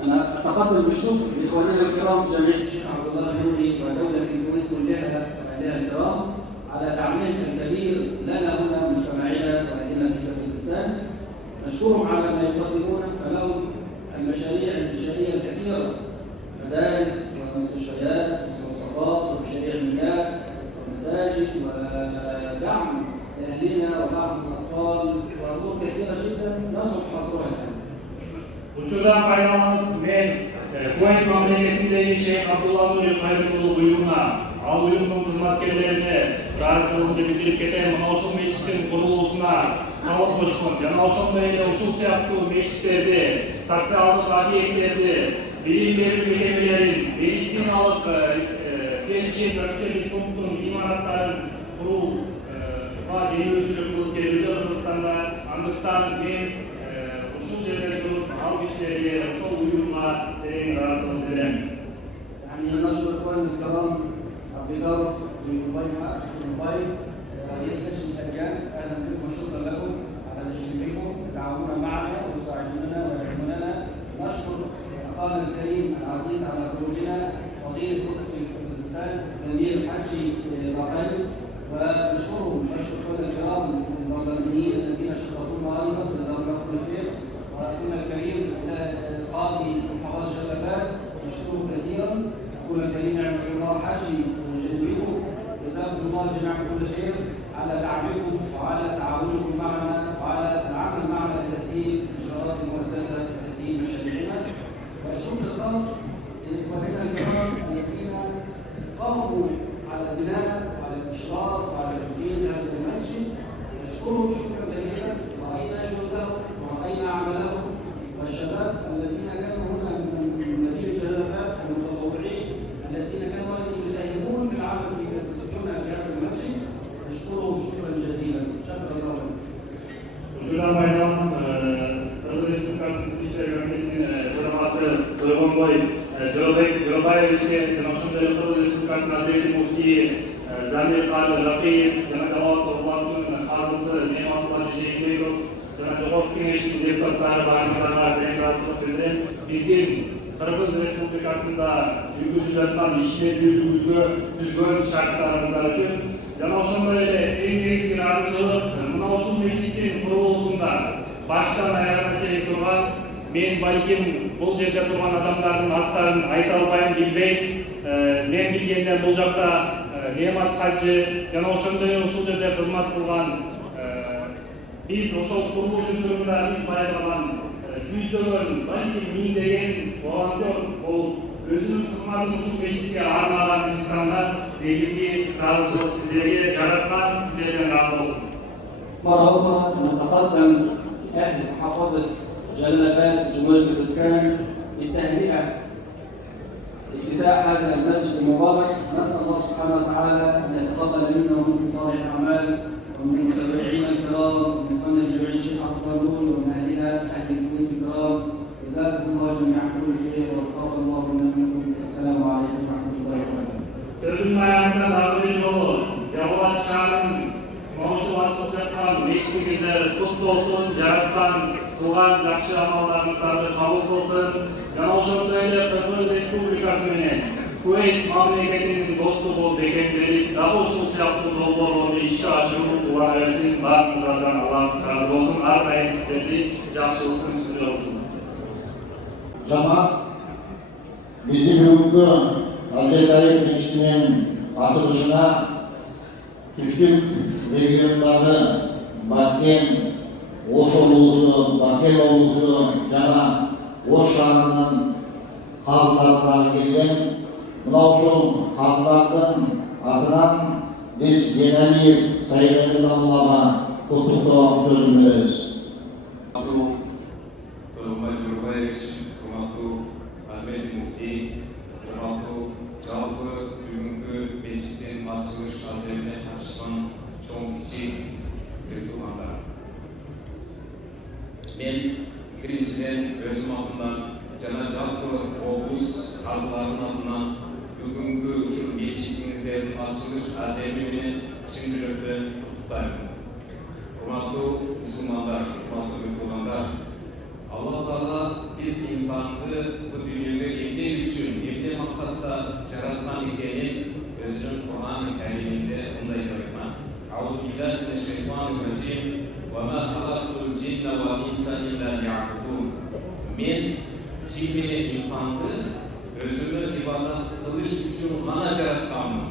أنا أتقدم بالشكر لإخواننا الكرام جمعية الشيخ عبد الله النوري ودولة الكويت كلها وأهلها الكرام على دعمهم الكبير لنا هنا مجتمعنا وأهلنا في كرغيزستان. نشكرهم على ما يقدمونه، فلهم المشاريع الإنشائية الكثيرة، مدارس ومستشفيات ومستوصفات ومشاريع المياه ومساجد ودعم لأهلنا ودعم الأطفال وأمور كثيرة جدا نصل حصرها الآن. Учурдан пайдаланып мен Куайт мамлекетиндеги Шейх Абдулла Нури кайрылуу уюмуна, ал уюмдун кызматкерлерине ыраазычылыгымды билдирип кетем. Мына ушул мечиттин курулуусуна салым кошкон жана ошондой эле ушул сыяктуу мечиттерди, социалдык объекттерди, билим берүү мекемелерин, медициналык фельдшер өкчөлүк пункттун имараттарын курууга демөөрчүлүк кылып келүүдө Кыргызстанда. Андыктан мен ушул жерде туруп ал кишилерге ошол уюмга терең ыраазычылык билдирем. نشكر إخواننا الكرام بضيافة في دبي رئيس لجنة الأجيال. أهلا بكم وشكرا لكم على تشريفكم وتعاوننا معنا وتساعدوننا ويعينوننا. نشكر أخانا الكريم العزيز على خروجنا فضيلة جميعا كل خير على دعمكم وعلى تعاونكم معنا وعلى العمل معنا لتسهيل اجراءات المؤسسه وتسهيل مشاريعنا. والشكر الخاص لاخواننا الكرام الذين قاموا على البناء وعلى الاشراف وعلى تنفيذ هذا المسجد. نشكرهم شكرا جزيلا، راينا جهدهم وراينا عملهم، والشباب الذين كانوا هنا من مدينه جلال آباد والمتطوعين الذين كانوا يساهمون في العمل في هذا المسجد. نشكرهم شكرا جزيلا. شكرا الله لكم. Ucuna Bayram, Kırgız Respublikası'nın İçişleri Hükümeti'nin Fırması Kırgınboy, Jorobayevich'e, Kırgız Respublikası'nın Hazreti Mufti Zamir Kadir Rakiyev, Cevap Toplası'nın Kazısı Nematullah Cicekbekov, Cevap Kengeş'in deputatları barımızdan demokrasi bildiren bizim Kırgız Respublikası'nda yürütülen işlevliliğimizi düzgün şartlarımızda için жана ошондой эле эң негизги ыраазычылык мына ушул мечиттин курулуусунда баштан аягына чейин турган мен балким бул жерде турган адамдардын аттарын айта албайм, билбейм. Мен билгенден бул жакта Немат Хажы жана ошондой ушул жерде кызмат кылган биз ошол курулуш учурунда биз байкаган жүздөгөн, балким миңдеген волонтер бул өзүнүн кызматын ушул мечитке арнаган инсандар негизги ыраазычылык сиздерге жараткан, сиздерден ыраазы болсун. مرة أخرى نتقدم أهل محافظة جلال آباد جمهورية الإسكان بالتهنئة لافتتاح هذا المسجد المبارك. نسأل الله سبحانه وتعالى أن يتقبل منا ومنكم صالح الأعمال ومن المتابعين الكرام ومن إخواننا الجميعين الشيخ عبد القانون ومن أهلنا أهل الكويت الكرام. جزاكم الله جميعا كل خير وتقبل الله منا ومنكم. السلام عليكم ورحمة الله وبركاته. Sözün ayağında darbe yolu, Yahuat Çağ'ın Moğuşuvat Sokak'tan meşrikinize kutlu olsun, yarattan kılgan jakşı amallarınızı kabul kılsın. Yana ошондой Кыргыз Республикасы менен Кувейт мамлекетинин достугу бекемделип, дагы ушул сыяктуу долбоорлорду ишке ашыруу була берсин. Баарыңыздардан Аллах ыраазы болсун. Ар дайым сиздерди жакшылыктын үстүндө кылсын. Жамаат биздин бүгүнкү Hazreti Ali Meclisi'nin açılışına Türk regionları Bakken, Oş ulusu, Bakel ulusu, Cana, Oş şahrının kazlarından gelen buna uşul kazlardan adından biz Geneliyev Sayın Allah'a tutuklu sözünü veririz. Tolunbay Jorobayevich, Kurmatlı Hazreti Mufti, Kurmatlı жалпы бүгүнкү мечиттин ачылыш аземине катышкан чоң кичик туугандар. Мен биринчиден өзүм атымдан жана жалпы облус казыларынын атынан бүгүнкү ушул мечитиңиздердин ачылыш аземи менен чын жүрөктөн куттуктайм. Урматтуу мусулмандар, урматтуу туугандар, Аллах Таала биз инсанды бу дүйнөгө эмне үчүн, эмне максатта жараткан экенин өзүнүн Кур'ан-ы Кариминде мындай деп айткан. Аузу биллахи минеш шайтанир раджим. Ва ма халактул джинна вал инса илля ли'абудун. Мен жин менен инсанды өзүмө ибадат кылыш үчүн гана жаратканмын.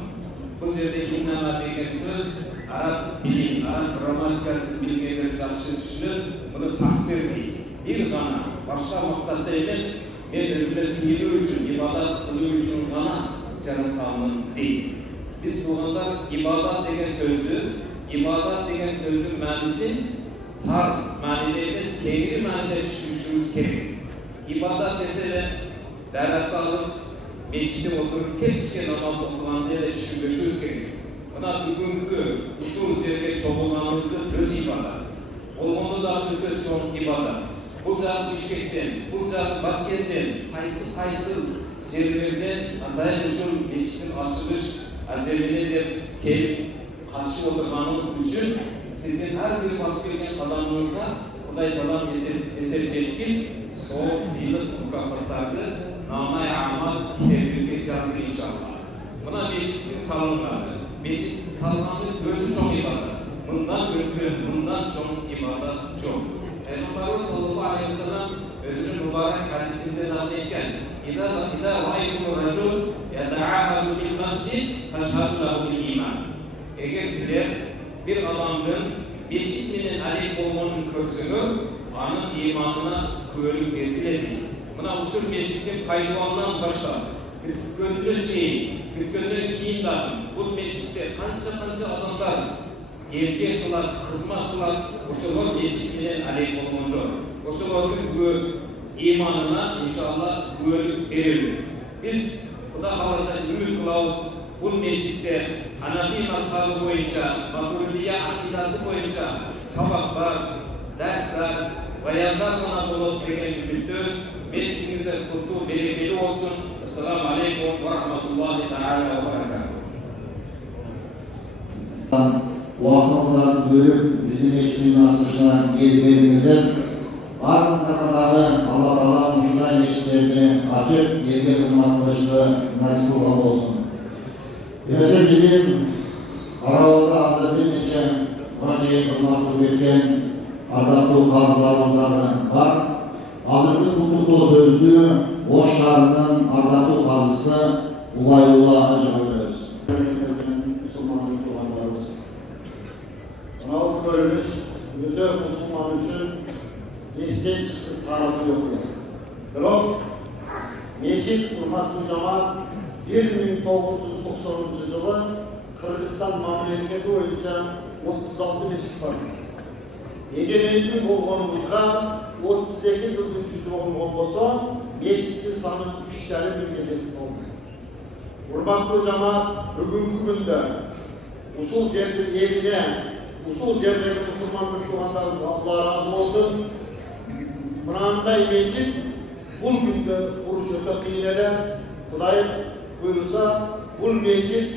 Бул жерде иннама деген сөз араб тилин, араб грамматикасын билгендер жакшы түшүнөт, муну таксир дейт. Bir gana, başka maksatта емес, мен өзүмө сыйынуу үчүн, ибадат кылуу үчүн гана жаратканмын дейт. Биз туугандар ибадат деген сөздүн маанисин тар мааниде эмес, кеңири мааниде түшүнүшүбүз керек. Ибадат десе даракка алып, мечитте отуруп, кечке намаз окуганды эле түшүнбөшүбүз керек. Мына бүгүнкү ушул жерге чогулганыбыздын өз ибадат. Болгондо да өтө чоң ибадат. Бұл жағы Бишкектен, бұл жағы Баткенден, қайсы жерлерден атайын ушул мечиттин ачылыш аземине деп келип катышып отурганыңыз үчүн сиздин ар бир басып келген кадамыңызга Кудай Таалам эсеп жеткиз, сол сыйлык мукафаттарды намай амал китебибизге жазды иншалла. Мына мечиттин салынганы, мечит салгандын өзү чоң ибадат. Мындан өткөн, мындан чоң ибадат жок. Peygamberimiz sallallahu aleyhi ve sellem özünün mübarek hadisinde nakletken İza ra'aytum racul yeta'ahadu bil mescid feşhadu lahu bil iman. eğer sizler bir adamın meçit menen aleyh bolğonun körsünü, anın imanına köylük berdiler. Buna usul meçitin kaydıvandan başlap, kütkönünü çeyin, kütkönünü keyin dağın. Bu meçitte kança adamlar erge kılar, kızmat kılar, oşulur meçit menen aleyh bolğondur. Oşulur imanına inşallah köylük beririz. Biz Xuda kalasa ümit kılavuz, bu meçitte Hanafi mazhabı boyunca, Maturidiye akidası boyunca sabahlar, dersler, bayanlar bana bulup degen ümitöz, meçitinize kutlu, berekeli olsun. Esselamu Aleyküm ve Rahmetullahi Teala ve Berekatuhu. Vakıflarını bölüp bizim meçhulün açılışına gelip verdiğinizde ardındağı Allah Teala muşunday meçhullerini açıp yerge hizmet kılışını nasip olan olsun. Mesela bizim aramızda Hazreti Neşe Raciye hizmetini verken ardaklı kazılarımızdan var. Hazreti Kutlu sözlü boşlarının ardaklı kazısı Ubaydullah Hacı'nın Müslüman Müslümanlarımız. Anadolu köylümüz müdür Müslüman için listek çıkış tarafı yok yani. Yok, Mecit Hurmatlı Cemaat 1990 yılı Kırgızistan memleketi boyunca 36 meclis var. Egemenlik bolğonumuzga 38 yıl yüzü bolğon bolsa, meclisin sanı 3 tane mümkünleşik oldu. Hurmatlı Cemaat bugünkü günde usul yerine, usul yerine Müslüman Müslümanlarımız Allah razı olsun. Mınanday meclis bu günde kuruşu kıyilere Xuday buyursa bu meclis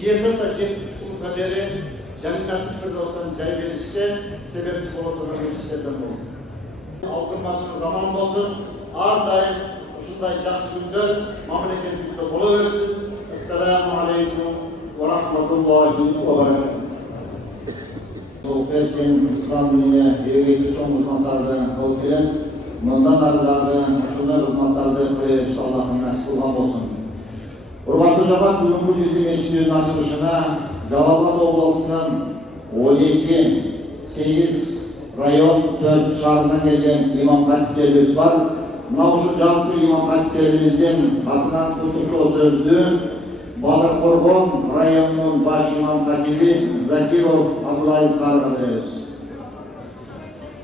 cihazda 70 yıl kaderi Cennet-i Firdevs'tan cay verişte sebepsiz olarak meclislerden oldu. Algınmasının zaman olsun, ardayım şunday жақсы günler memleketimizde buluversin. Esselamu Aleyküm ve Rahmetullahi ve Berekatuhu. Sohbetin İslam dinine birlikte son hizmetlerden kılıp geliriz. Bundan ardından şunlar hizmetlerden kılıyız. Allah'ın nasip olan olsun. Hurmatlı cemaat, bugünkü bizim meçhulün açılışına Жалал-Абад облысынан 12-8 район 4 шаарынан келген имам хатиптерimiz var. Мына ушу жалпы имам хатиптерибиздин атынан кутуктоо сөздү Базаркоргон районунун баш имам хатиби Закиров Абдулайызга беребиз.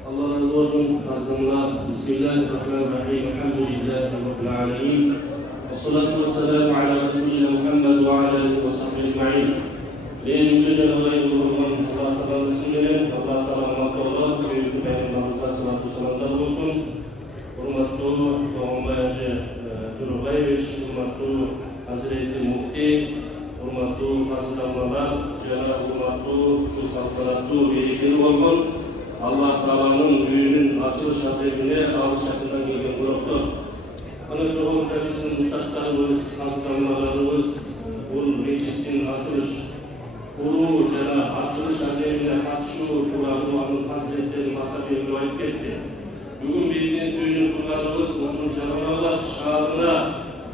Allah razı olsun. Azamlar. Bismillahirrahmanirrahim. Elhamdülillahi Rabbil alemin. Vessalatu vesselamu ala Resulina Muhammed ve ala alihi ve sahbihi ecma'in. Benim güzel olayım olan Allah Teala'nın ismiyle, Allah Teala'nın mağdurlar, sevgili Peygamberimize salatu selamlar olsun. Hurmatlı Doğanbayacı Turbayevich, hurmatlı Hazreti Mufti, hurmatlı Hazretler, Cenab-ı hurmatlı şu saltanatlı berekeli olgun, Allah Teala'nın düğünün açılış hazretine ağız şartından gelgen bıraktır. Ana çoğun tabisin müstaklarımız, Hazretlerimiz, bu meçhitin açılış Ulu jana açılış azemine katışu turarı anın faziletleri masabiyeti ayıp etti. Bugün bizden söyleyip turlarımız uşun Жалал-Абад şahrına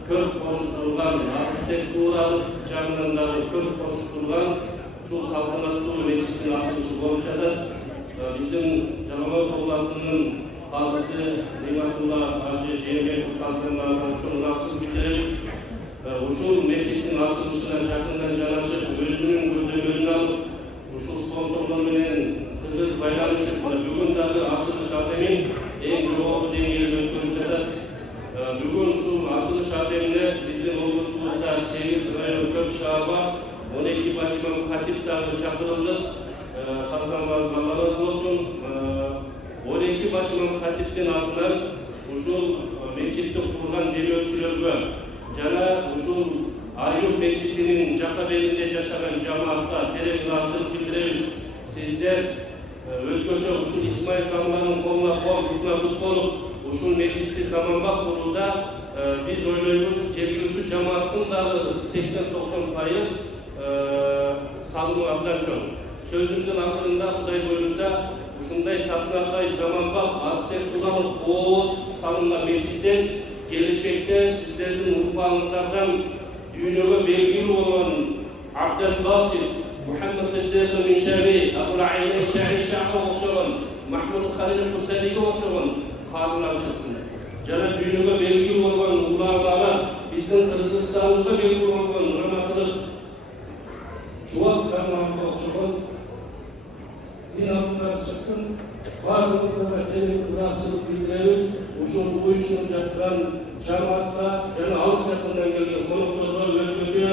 kök koşturulgan, arkitektural canlıları kök koşturulgan şu saltanatlı meçhitin açılışı boyunca da bizim Жалал-Абад oblasının kazısı Nimetullah Hacı Cemiyet Kazılarından çok rahatsız bildiririz. Uşul meçhitin açılışına yakından canaşıp özünün gözlemini alıp uşul sponsorlarının Kırgız bayramışı bugün dahi açılış azemin en çoğu dengeli ötürülse de bugün şu açılış azemine bizim olumsuzda 8 rayon kök şahaba 12 başımın hatip dahi çakırıldı. Kazanlarınız Allah razı olsun. 12 başımın hatipten altından uşul meçhitte kurulgan deli ölçülerge Jana uşul Ayub meçhitinin Jakabelinde yaşagan cemaatga terek rahatsızlık bildireriz. Sizler özgöçe uşul İsmail Kamlan'ın koluna kol tutma olup uşul meçhitti zamanbak kurulda biz oylayımız jергilиктүү cemaatin dağı 80-90% salımı abdan çok. Sözümdün akırında Xuday buyursa uşunday tapınakay zamanbak artek kullanıp oğuz salımla meçhitten gelecekte sizlerin urbanızlardan dünyaya belgili olan Abdel Basit Muhammad Siddiq Minshavi, Abul Ayni Shahi Shahga o'xshagan, Mahmud Khalil Husayniga o'xshagan qonunlar chiqsin. Jana dunyoga belgi bo'lgan ulamolar bizning Qirg'izistonimizga belgi bo'lgan rahmatli Juvat Qarmonga o'xshagan dinamlar chiqsin. Barımızda temin münasebet bildiremiz. Uşun bu işin yapılan cemaatla, jana alış yakından gelgen konuklarla özgöce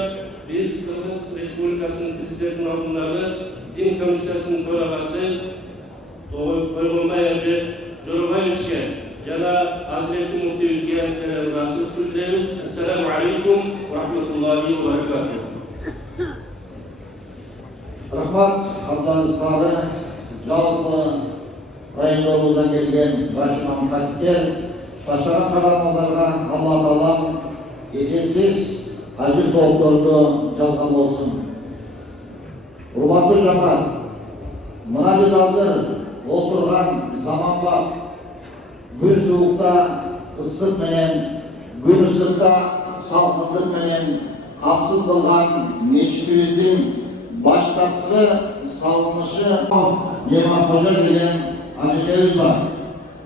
biz Kırgız Respublikası'nın Prezidentinin aldığınları Din Komisyası'nın töragası Toygunbayevce Jorobayevçe jana Hazreti Mufti Üzgeyenlere münasebet bildiremiz. Esselamu Aleyküm ve Rahmetullahi ve Berekatuhu. Rahmat, Abdülaziz'e жалпы районымыздан келген барша мамлекеттер ташаған қаламдарға Алла Тағала есепсіз ажыр сауаптарды жазған болсын. Құрметті жамағат, мына біз қазір отырған заманға күн суықта ыстық менен, күн ыстықта салқындық менен қапсыз қылған мешітіміздің баштапқы салынышы Неман Қожа деген ажекеміз бар.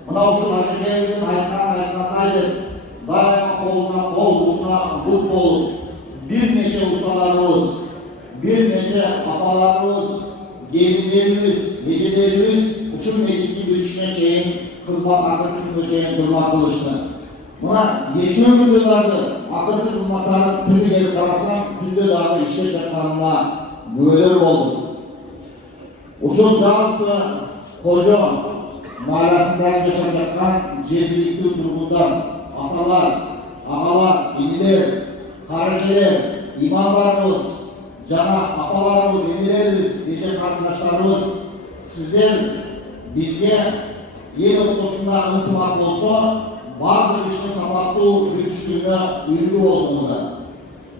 Мынау үшін ажекеміздің айтқандайды дайыма қолына қол, бұтына бұт болып, бірнеше ұсталарымыз, бірнеше апаларымыз, gelинlerimiz, gecelerimiz uçun meclisi bütüşüne şeyin kızmak, akıtı şeyin kızmak kılıştı. Buna geçiyor günlerde akıtı kızmakları türlü gelip karasam, türlü daha işte çakanına böyle oldu. Uçun cevaplı koca mağarasından yaşayacaktan cedilikli durumunda atalar, ağalar, iniler, kardeşler, imamlarımız, jana apalarımız, enilerimiz, gece kardeşlerimiz, sizler bizge yer ortasında ıntımak olsa, vardır işte sabahlı güçlüğüne ürgü olduğunuzda.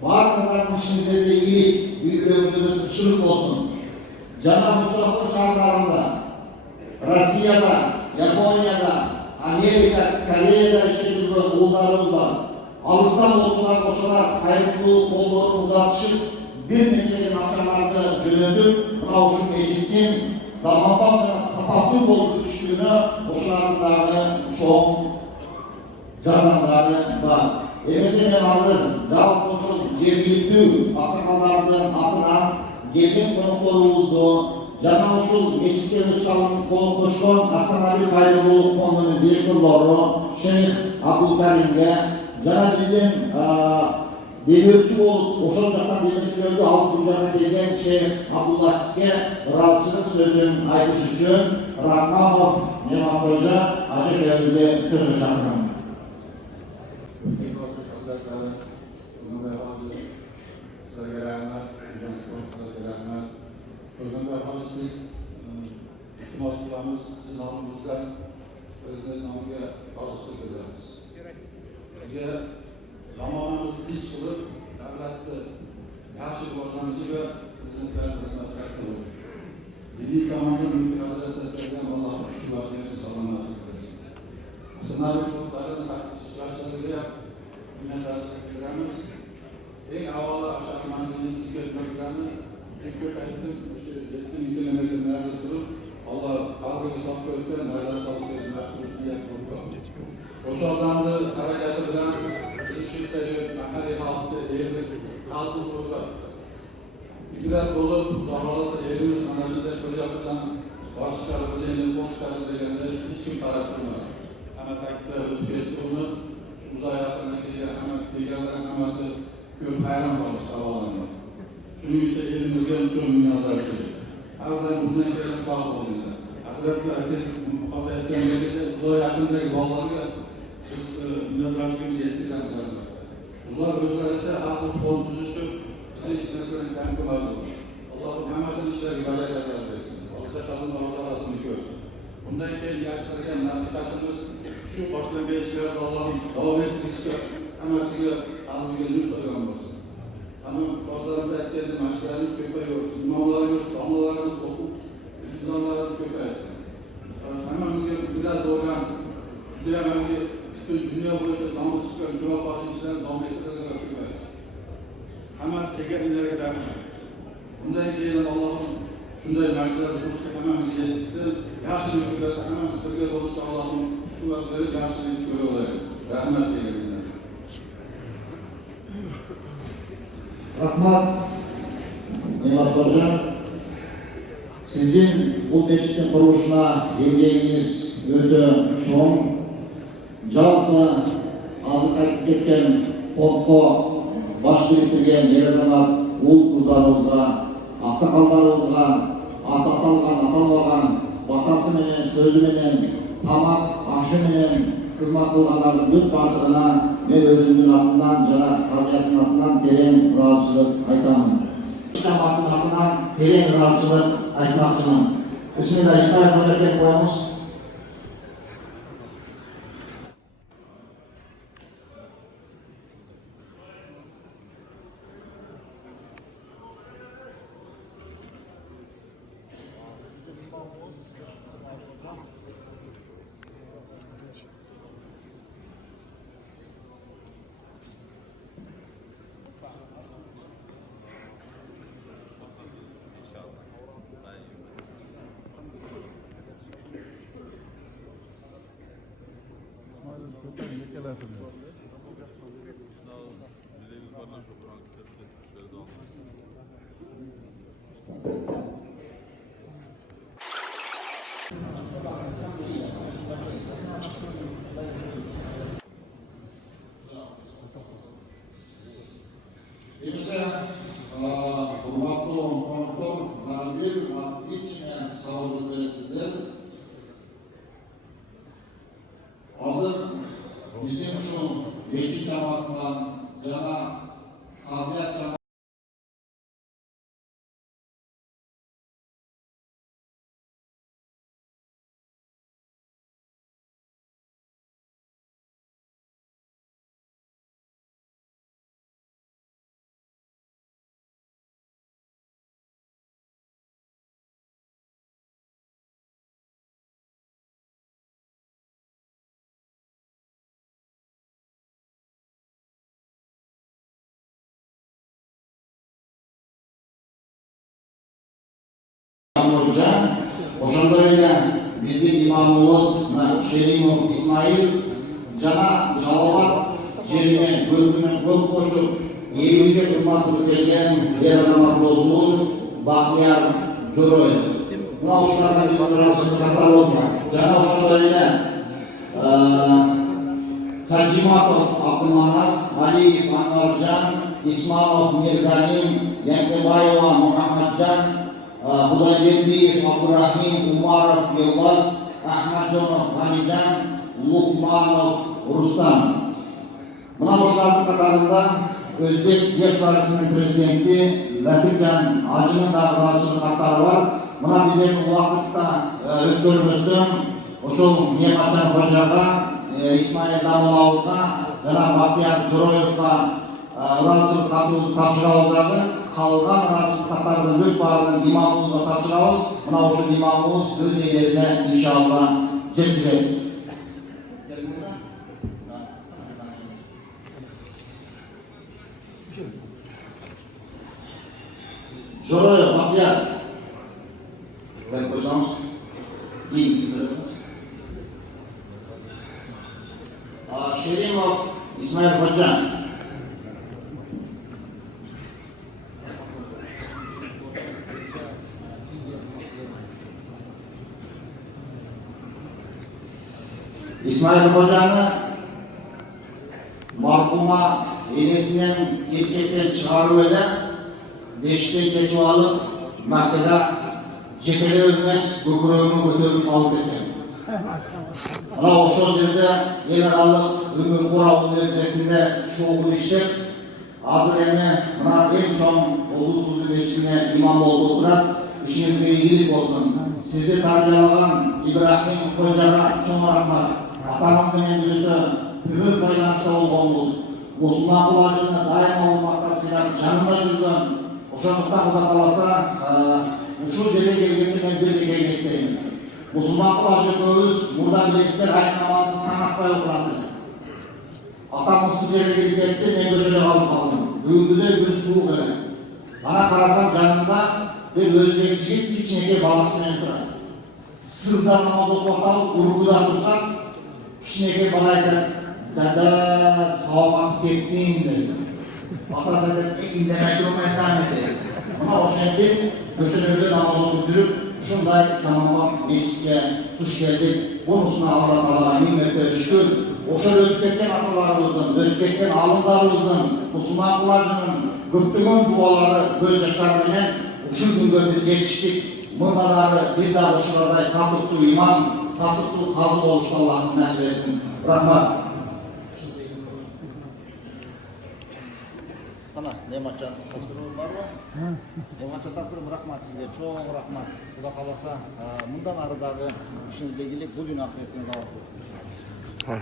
Vardır içinde de iyi, ürgülerimize ışırık olsun. Jana musafir şartlarında, Rusya'da, Japonya'da, Amerika, Kore'de işlediğimiz oğullarımız var. Alıstan olsunlar koşular, kayıtlı kollarını uzatışıp, bir mesele akşamlarda yönetip, Avuş'un meclisinin zamandan ve sapaklı olup düştüğünü koşularındağı çok canlanları var. Mesela hazır, Davut Koşul, Cevgilikli, Aksakallarının adına gelgen konuklarımızda Jana uşul meclisке uşalın kolun koşkan Hasan Ali Kayrıoğlu Konunun direktörleri Şeyh Abdülkarim'e jana bizden demirci olup oşal jaktan demircilerdi alıp durjana kelgen Şeyh Abdullatov'e razıçılık sözün aytış üçün Rahmanov Nemon Қожа Ajekebizге sözünü çağırıyorum. Siz iltimaslarımız sizin alnımızdan Prezident namıga arzusuluk ederiz. Bizga zamonamizni tinch qilib, davlatni yaxshi rivojlanishiga xizmatlaringizni qilib, diniy tomondan mukofotlar tasdiqlagan Allohning shukrlariga salomat bo'lasiz. Sinovi to'xtarini ishtirokchilariga minnatdorchilik bildiramiz. Eng avvalo ashar manzilimizga ko'klarni ko'paytirib, o'sha 7 kilometrlarda turib, Alloh qalbiga solib qo'ygan, nazar solib qo'ygan mas'uliyat bo'ldi. O'sha odamning harakati bilan biz shu yerda mahalliy xalqni erdik, qalbi qo'yib, ibrat bo'lib, xohlasa elimiz mana shunday proyekt bilan boshqa bilan boshqarib deganda hech kim qarab turmadi. Ana ta'kidlab o'tib uni uzoq yaqindagi hamma deganlar hammasi ko'p hayron qolish savollarni. Shuning uchun elimizga cho'ng minnatdorchilik. Avval bundan keyin sog' bo'linglar. Hazratlar hozir aytgandek uzoq yaqindagi bolalarga biz minnatdorchiligimizni yetkazamiz. Ular o'zlaricha aql qo'l tuzishi bizni hech narsadan kam qilmadi. Alloh hammasini ishlariga baraka bersin. Alloh ta'ala o'zlarini ko'rsin. Bundan keyin yoshlarga nasihatimiz shu boshlangan ishlarni Alloh davom ettirishga, hammasiga qalbiga nur solgan bo'lsin. Ama bazılarımız etkilerini, maçlarımız köpeğiyoruz, imamlarımız, damlalarımız, okul, imamlarımız köpeğiyorsun. Hemenimizde biraz doğran, şuraya hemen bütün dünya boyunca damla çıkan, cevap açın işlerini damla etkilerine köpeğiyorsun. Hemen teker inlere kadar. Bundan keyin Allah ушундай нарселерди кылышты хамамыз жеткизсин, жакшы өлкөлөрдө хамамыз бирге болушта Аллахтын кутушууларын берип жакшы өлкө көрө алайлы. Рахмат дегенler. Rahmat, Nemat Hocam, sizin bu meclisin kuruluşuna еңбегіңіз өте чоң. Жалпы азыр айтып кеткен фондко баш бириктирген ер азамат ұл қыздарыбызга, аксакалдарыбызга, аталган батасы менен, сөзү менен, тамак, ашы менен кызмат кылгандардын бүт бардыгына мен өзүмдүн атынан жана казыяттын атынан терең ыраазычылык айтамын. Жамааттын атынан терең ыраазычылык айтмакчымын. Бисмилlah, İsmail Hoca'ya koyamız. Bize hurmatlı konuklar Nabil Mazgiç'ine sağlık veresidir. Hazır bizim şu Vekil Cemaat'tan cana Kaziyat Cemaat Hocam, ошондой эле биздин имамыбыз Шеримов Исмаил жана Жалалбат жерине көзүнөн көз кошуп, элибизге кызмат кылып келген ер азамат досубуз Бактияр Жороев. Мына ушуларга биз ыраазычылык айтабыз. Жана ошондой эле Хаджиматов Абдулманап, Алиев Анваржан, Исмалов Мирзалим, Янкебаева Мухаммаджан, Худайбеков Абдурахим, Умаров Елбас, Ахмадjonov Хамиджан, Лукманов Рустам. Мына ушулардын катарында Өзбек Республикасынын президенти Латифжан Ажынын да ыраазычылык каттары бар. Мына биздин убакытта өткөрүбүздөн ошол Нематжан Хожага, Исмаил Дамуловга жана Бактияр Жороевга ыраазычылык катыбызды тапшырабыз дагы. Калган ыраазычылык каттардын бүт баарын имамыбызга тапшырабыз. Мына ошол имамыбыз өз ээлерине иншалла жеткизет. Жороев Бактияр. Кылай койсоңуз. Шеримов Исмаил Ходжа. Исмаил Ходжаны мархума энесинен эркектен чыгарып эле бештен кечип алып Маккада жетелеп эмес көкүрөгүн көтөрүп алып кеткен. Мына ошол жерде эл аралык өмүр кура университетинде шоу иштеп, азыр эми мына эң чоң улуу суу мечитине имам болуп турат. Ишиңизге ийгилик болсун. Сизди тарбиялаган Ибрахим Хожага чоң рахмат. Атамыз менен өтө тыгыз байланышта болгонбуз. Мусулман кулагына дайыма урматтап сыйлап жанында жүргөн. Ошондуктан Кудай кааласа ушул жерге келгенде мен бир кеңеш эстейм. Мусулман кулагы көбүз мурда билесиздер айт намазын таң атпай окурат эле. Атам ушул жерге келип кетти, мен көчөдө калып калдым. Бүгүнгүдөй күн суук эле. Ана карасам жанымда Ve özgürlükçi kiçineke balası mentor. Sırda namaz okuyorsanız, urguda dursak, kiçineke balayda dada sağlamak kettiğin dedi. Atasaket'te izlemek yok mesaneti. Ama o şimdi köşelerde namaz okutup, şunday zamanla mescide tuş geldik. Bunusuna Allah Teala nimetleri şükür. Oşa ötüp ketken atalarımızdan, ötüp ketken alımlarımızdan, Müslüman kullarının köptüğün duaları göz yaşarmenen şu günde biz yetiştik. Bunları biz de oşalarda katıklı iman, katıklı kazı oluştu Allah'ın nasip etsin. Rahmat. Ana, Nemaçan taksırımız var mı? Nemaçan taksırım rahmat sizge, çok rahmat. Kuda kalasa, bundan arıдағы işinizle ilgili bugün ahiretiniz ağır.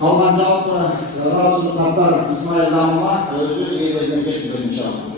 Kalan cevapta razı kaptar İsmail Damla özü iyilerine getirir inşallah.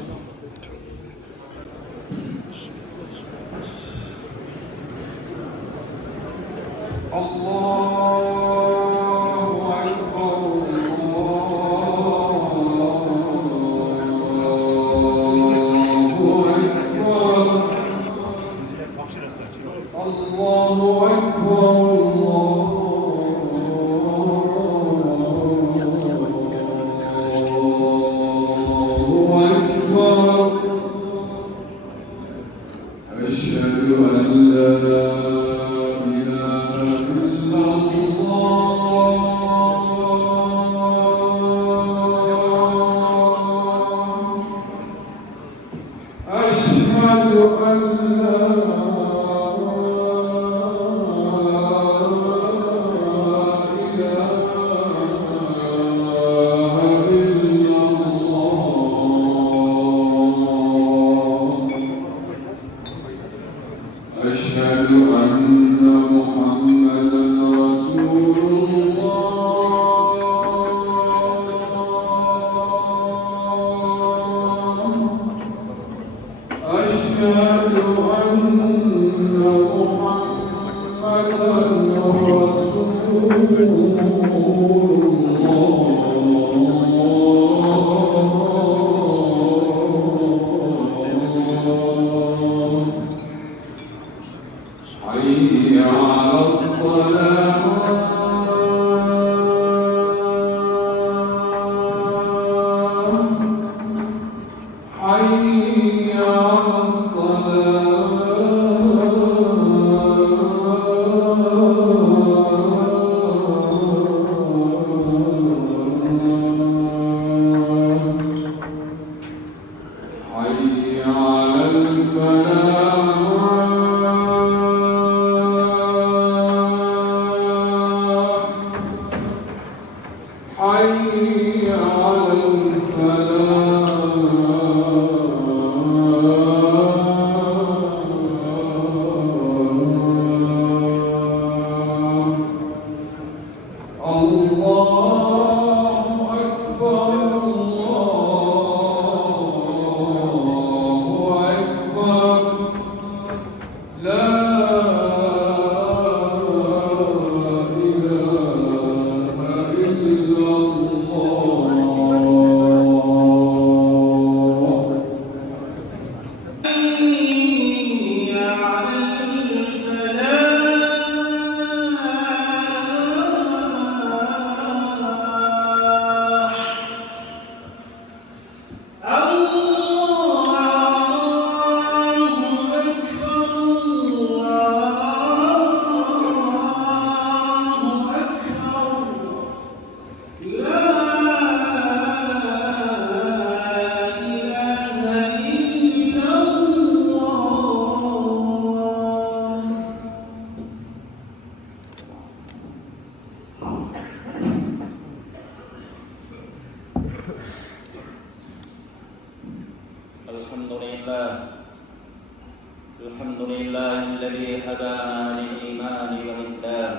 الحمد لله الذي هدانا للإيمان والإسلام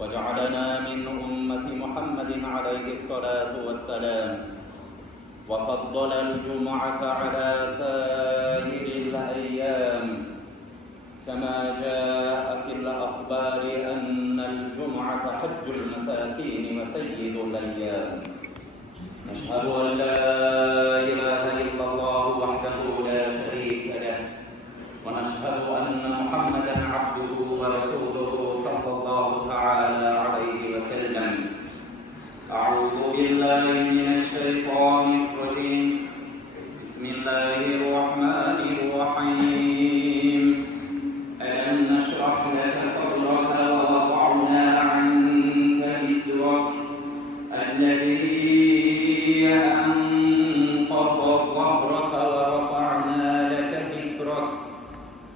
وجعلنا من أمة محمد عليه الصلاة والسلام وفضل الجمعة على سائر الأيام كما جاء في الأخبار أن الجمعة حج المساكين وسيد الأيام نشهد أن لا إله إلا الله وحده لا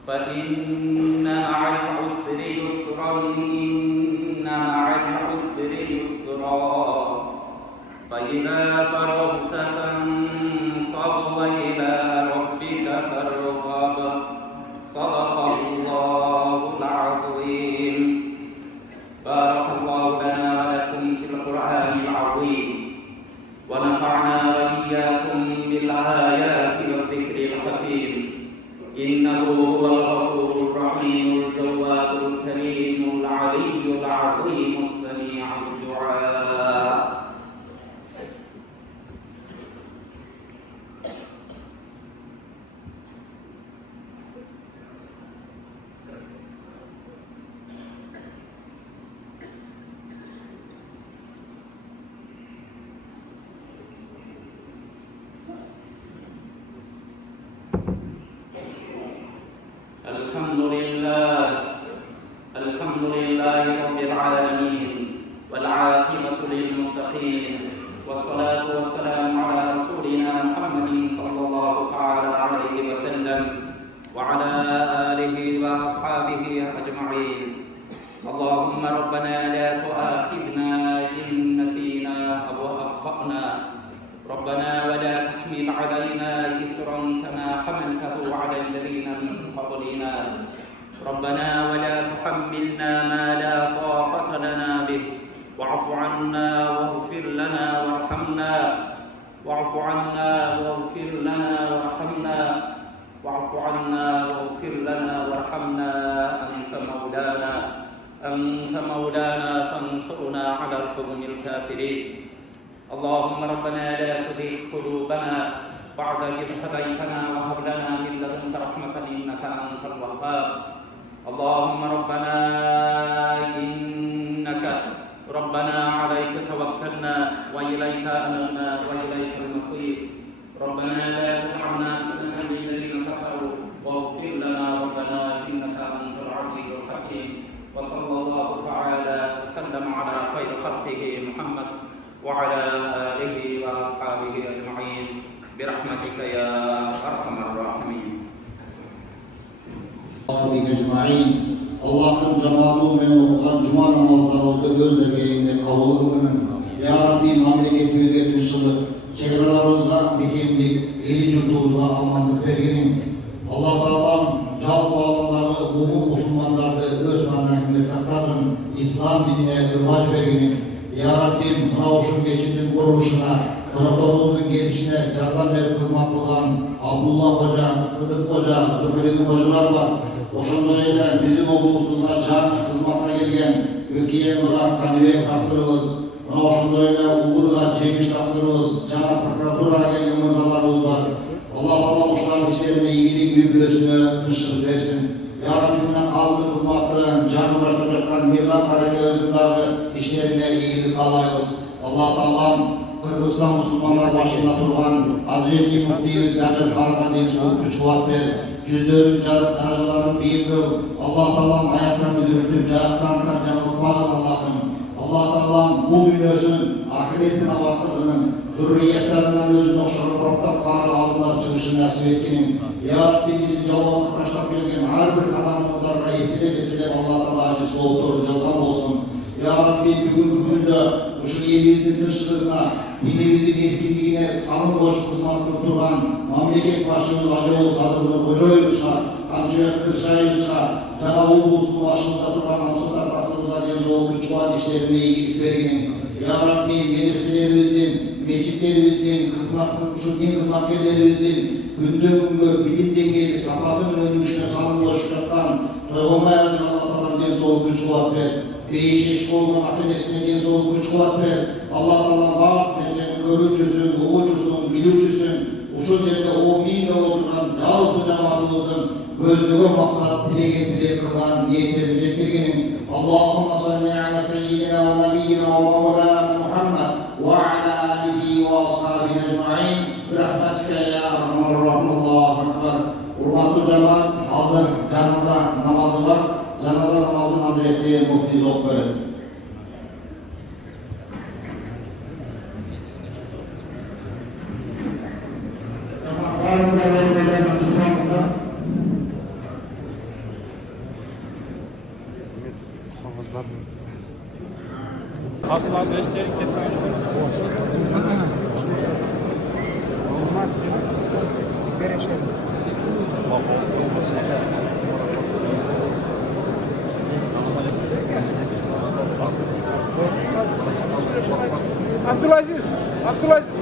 فإن مع العسر يسرا إن مع العسر يسرا فإذا فرغت فانصب وإلى ربك فارغب صدق الله العظيم. بارك الله لنا ولكم في القرآن العظيم ونفعنا وإياكم بالآيات والذكر الحكيم إنه هو الغفور الرحيم الجواد الكريم العلي العظيم السميع الدعاء. الحمد لله رب العالمين والعاقبة للمتقين والصلاة والسلام على رسولنا محمد صلى الله تعالى عليه وسلم وعلى آله وأصحابه أجمعين. اللهم ربنا لا تؤاخذنا إن نسينا أو أخطأنا ربنا ولا تحمل علينا إسرا كما حملته على الذين من قبلنا ربنا ولا تحملنا ما لا طاقة لنا به واعف عنا واغفر لنا وارحمنا واعف عنا واغفر لنا وارحمنا واعف عنا واغفر لنا وارحمنا أنت مولانا فانصرنا على القوم الكافرين. اللهم ربنا لا تزغ قلوبنا بعد إذ هديتنا وهب لنا من لدنك رحمة إنك أنت الوهاب. اللهم ربنا عليك توكلنا وإليك أنبنا وإليك المصير. ربنا لا تجعلنا فتنة للذين كفروا واغفر لنا ربنا إنك أنت العزيز الحكيم. وصلى الله تعالى وسلم على خير خلقه محمد وعلى آله وأصحابه أجمعين برحمتك يا أرحم الراحمين. Allah'ın cemaatimiz okulan cuma namazlarımızda öz dergeyinde kabul kılının. Ya Rabbi memleketimizge tinçlik, çevrelerimize dikimlik, eli yurtumuzga amanlık verginin. Allah Ta'alam жалпы alanları, umum Müslümanları öz manakinde sakladın, İslam dinine ırmaç verginin. Ya Rabbim mına uşun geçidin kuruluşuna, Kırıklarımızın gelişine yardım verip hizmet kılgan Abdullah Hoca, Sıdık Hoca, Zühreddin Hocalar var. Oşundayla bizim okulumuzda canı hizmetine gelgen Ökiye Murat Kanibek taksırımız, oşundayla Uğur'da Cemiş taksırımız, cana prokuratura gelgen mırzalarımız var. Allah uşların işlerine iyilik büyüklüğüsünü tışkırıp versin. Ya Rabbim'e kazdı hizmetten canı başlayacaktan Mirlan Kareke özündağı işlerine iyilik alayız. Allah Ta'alam Kırgızistan Müslümanlar başında durgan Hazreti Mufti Zanır Farkad'ın soğuk güç kuvvet ver. Cüzlerin darıcıların bir kıl. Allah Ta'alam ayaktan müdürüdür, cayaktan canıltmadın Allah'ım. Allah Ta'alam bu dünyasın, ahiretin avatlığının, zürriyetlerinden özünü okşarı bıraktık, kârı alınlar çıkışını nasip etkinin. Ya Rabbi bizi yolun kıraştak gelgen her bir kadamımızlarla esile Allah Ta'ala acı soğuktur, cezam olsun. Ya Rabbi bugün de şu yerimizin dışlığına, dinimizin etkinliğine salın boş hizmet durgan memleket başımız acı olsadır, koca çıkar, kamçıya kıtırşayı çıkar, Cenab-ı Ulus'un başımızda durgan hamsızlar taksımıza deniz güç kuat işlerine iyilik verginin. Ya Rabbi medreselerimizden, meçitlerimizden, din hizmetlerlerimizden, gündem bilim dengeli, sapatın önünü üçüne salın boş yaptan, toyğulmaya Allah'tan deniz güç kuat ver. Değişik olma atölyesine den soğuk güç kuvvet ver. Allah Ta'ala bak mesleğini görücüsün, uğucusun, bilücüsün. Uşu yerde o mine olduğundan жалпы cemaatımızın gözlüğü maksat dileğe kılan niyetleri getirgenin. Allahümme salli ala seyyidina ve nebiyyina ve mevlana Muhammed ve ala alihi ve ashabihi ecma'in. Rahmetike ya Rahmanirrahim. Allahu Ekber. Hurmatlı cemaat, hazır cenaze namazı var. Cenaze namazın Hazreti Mufti Zofberi. Asla beşleri kesmiyor. Abdülaziz. Abdülaziz.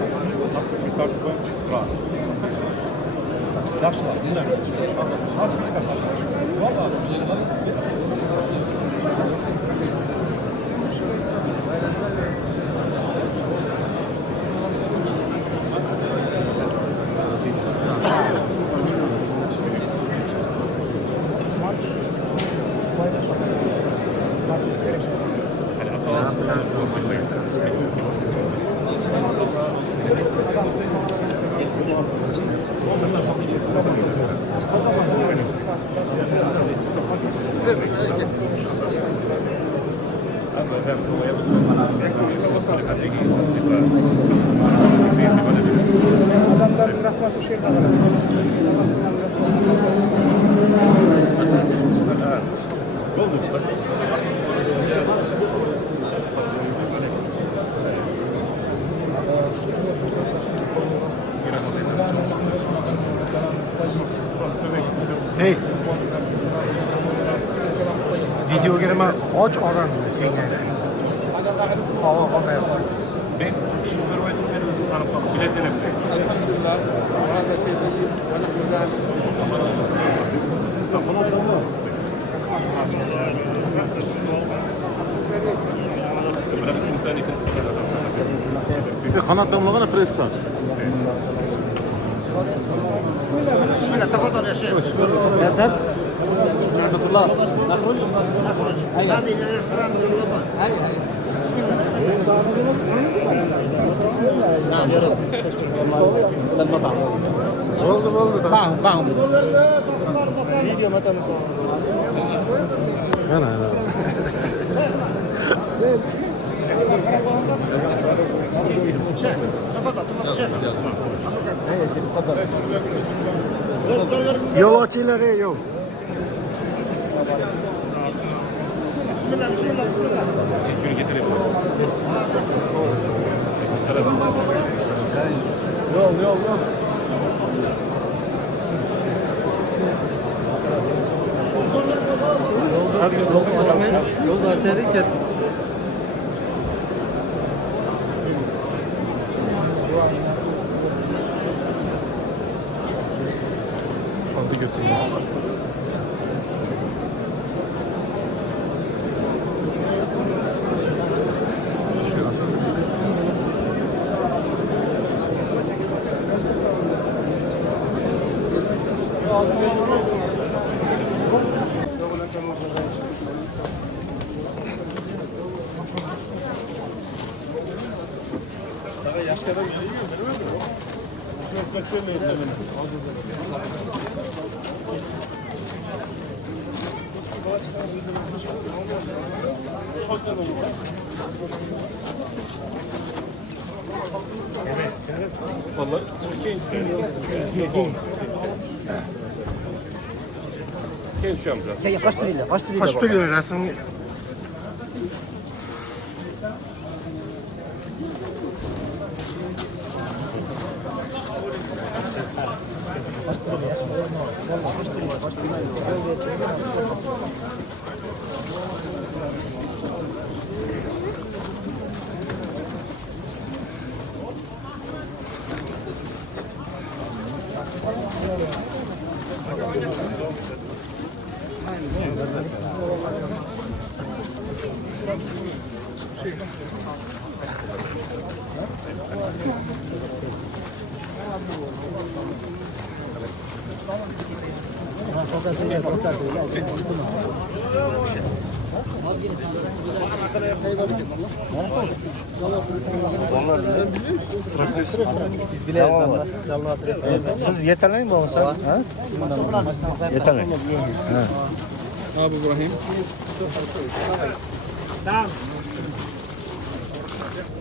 Hey. Video girme aç oran kengaydi. Hava qanday? Ben şimdi görmedim, ben özüm tanıp biledim. Elhamdülillah. Hada şey değil. Kanatlamlığına presta. Bismillah, tafadhal ya Sheikh. Hasan. Rahmatullah. Nakhruj. هذه الريستوران باللبن. هاي بسم الله بسم الله. نعم. للمطعم. Oldu. معهم. فيديو متى نصور؟ Ana. شيخ تفضل شيخ. Yol açıyla yol. بسم الله بسم الله بسم الله. Teşekkür getireyim. Yol. Yol açarı ket. Hadi götüreyim. Vallahi Kaç biliyor resim? Siz yeterli mi sen? Ha? Yeterli. Abi İbrahim. نعم.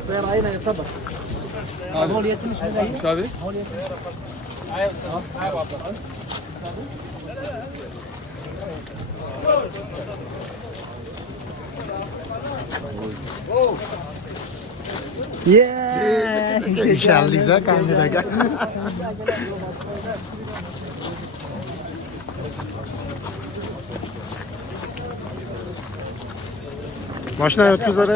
سير أين يصبر؟ هول يتمش هذا. مش هذا؟ هول يتمش. أيوة عبد الله. İnşallah kanka. Машина өткізер.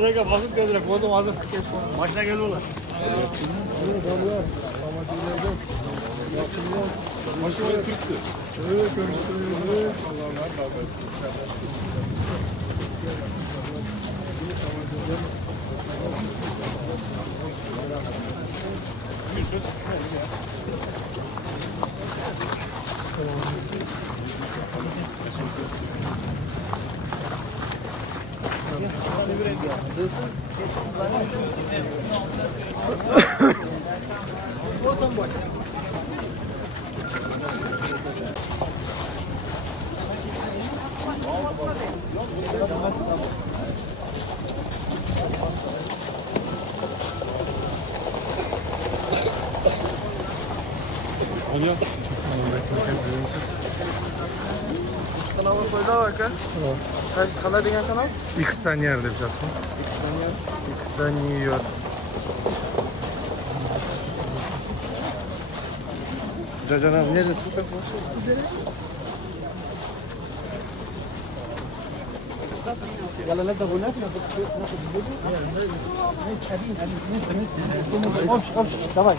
Buraya basıp geldiler. Kodum hazır. Başına geliyorlar. Başıma Türk'tü. Evet, görüşürüz. Allah'ım oluyor. Kanal koyda bak ha. Kaç kanal degan kanal? X'ten yer deb yazsın. X'ten yiyor. Cacan abi neredesin? ولا نبدا هناك ناخد امشي давай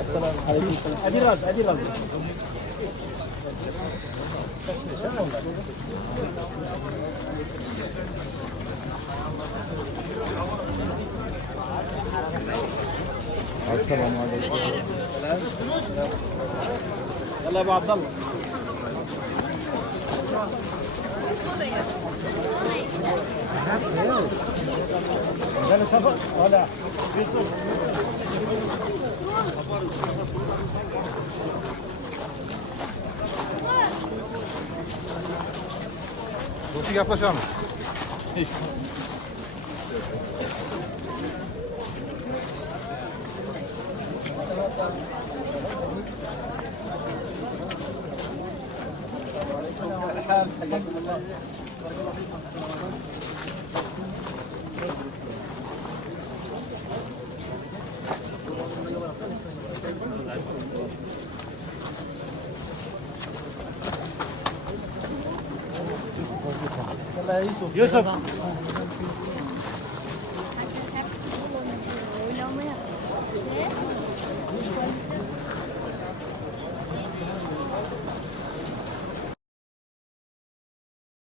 السلام عليكم ادي راس السلام عليكم. يلا يا ابو عبد الله هذا سفر ولا Nasıl yaklaşalım? يوسف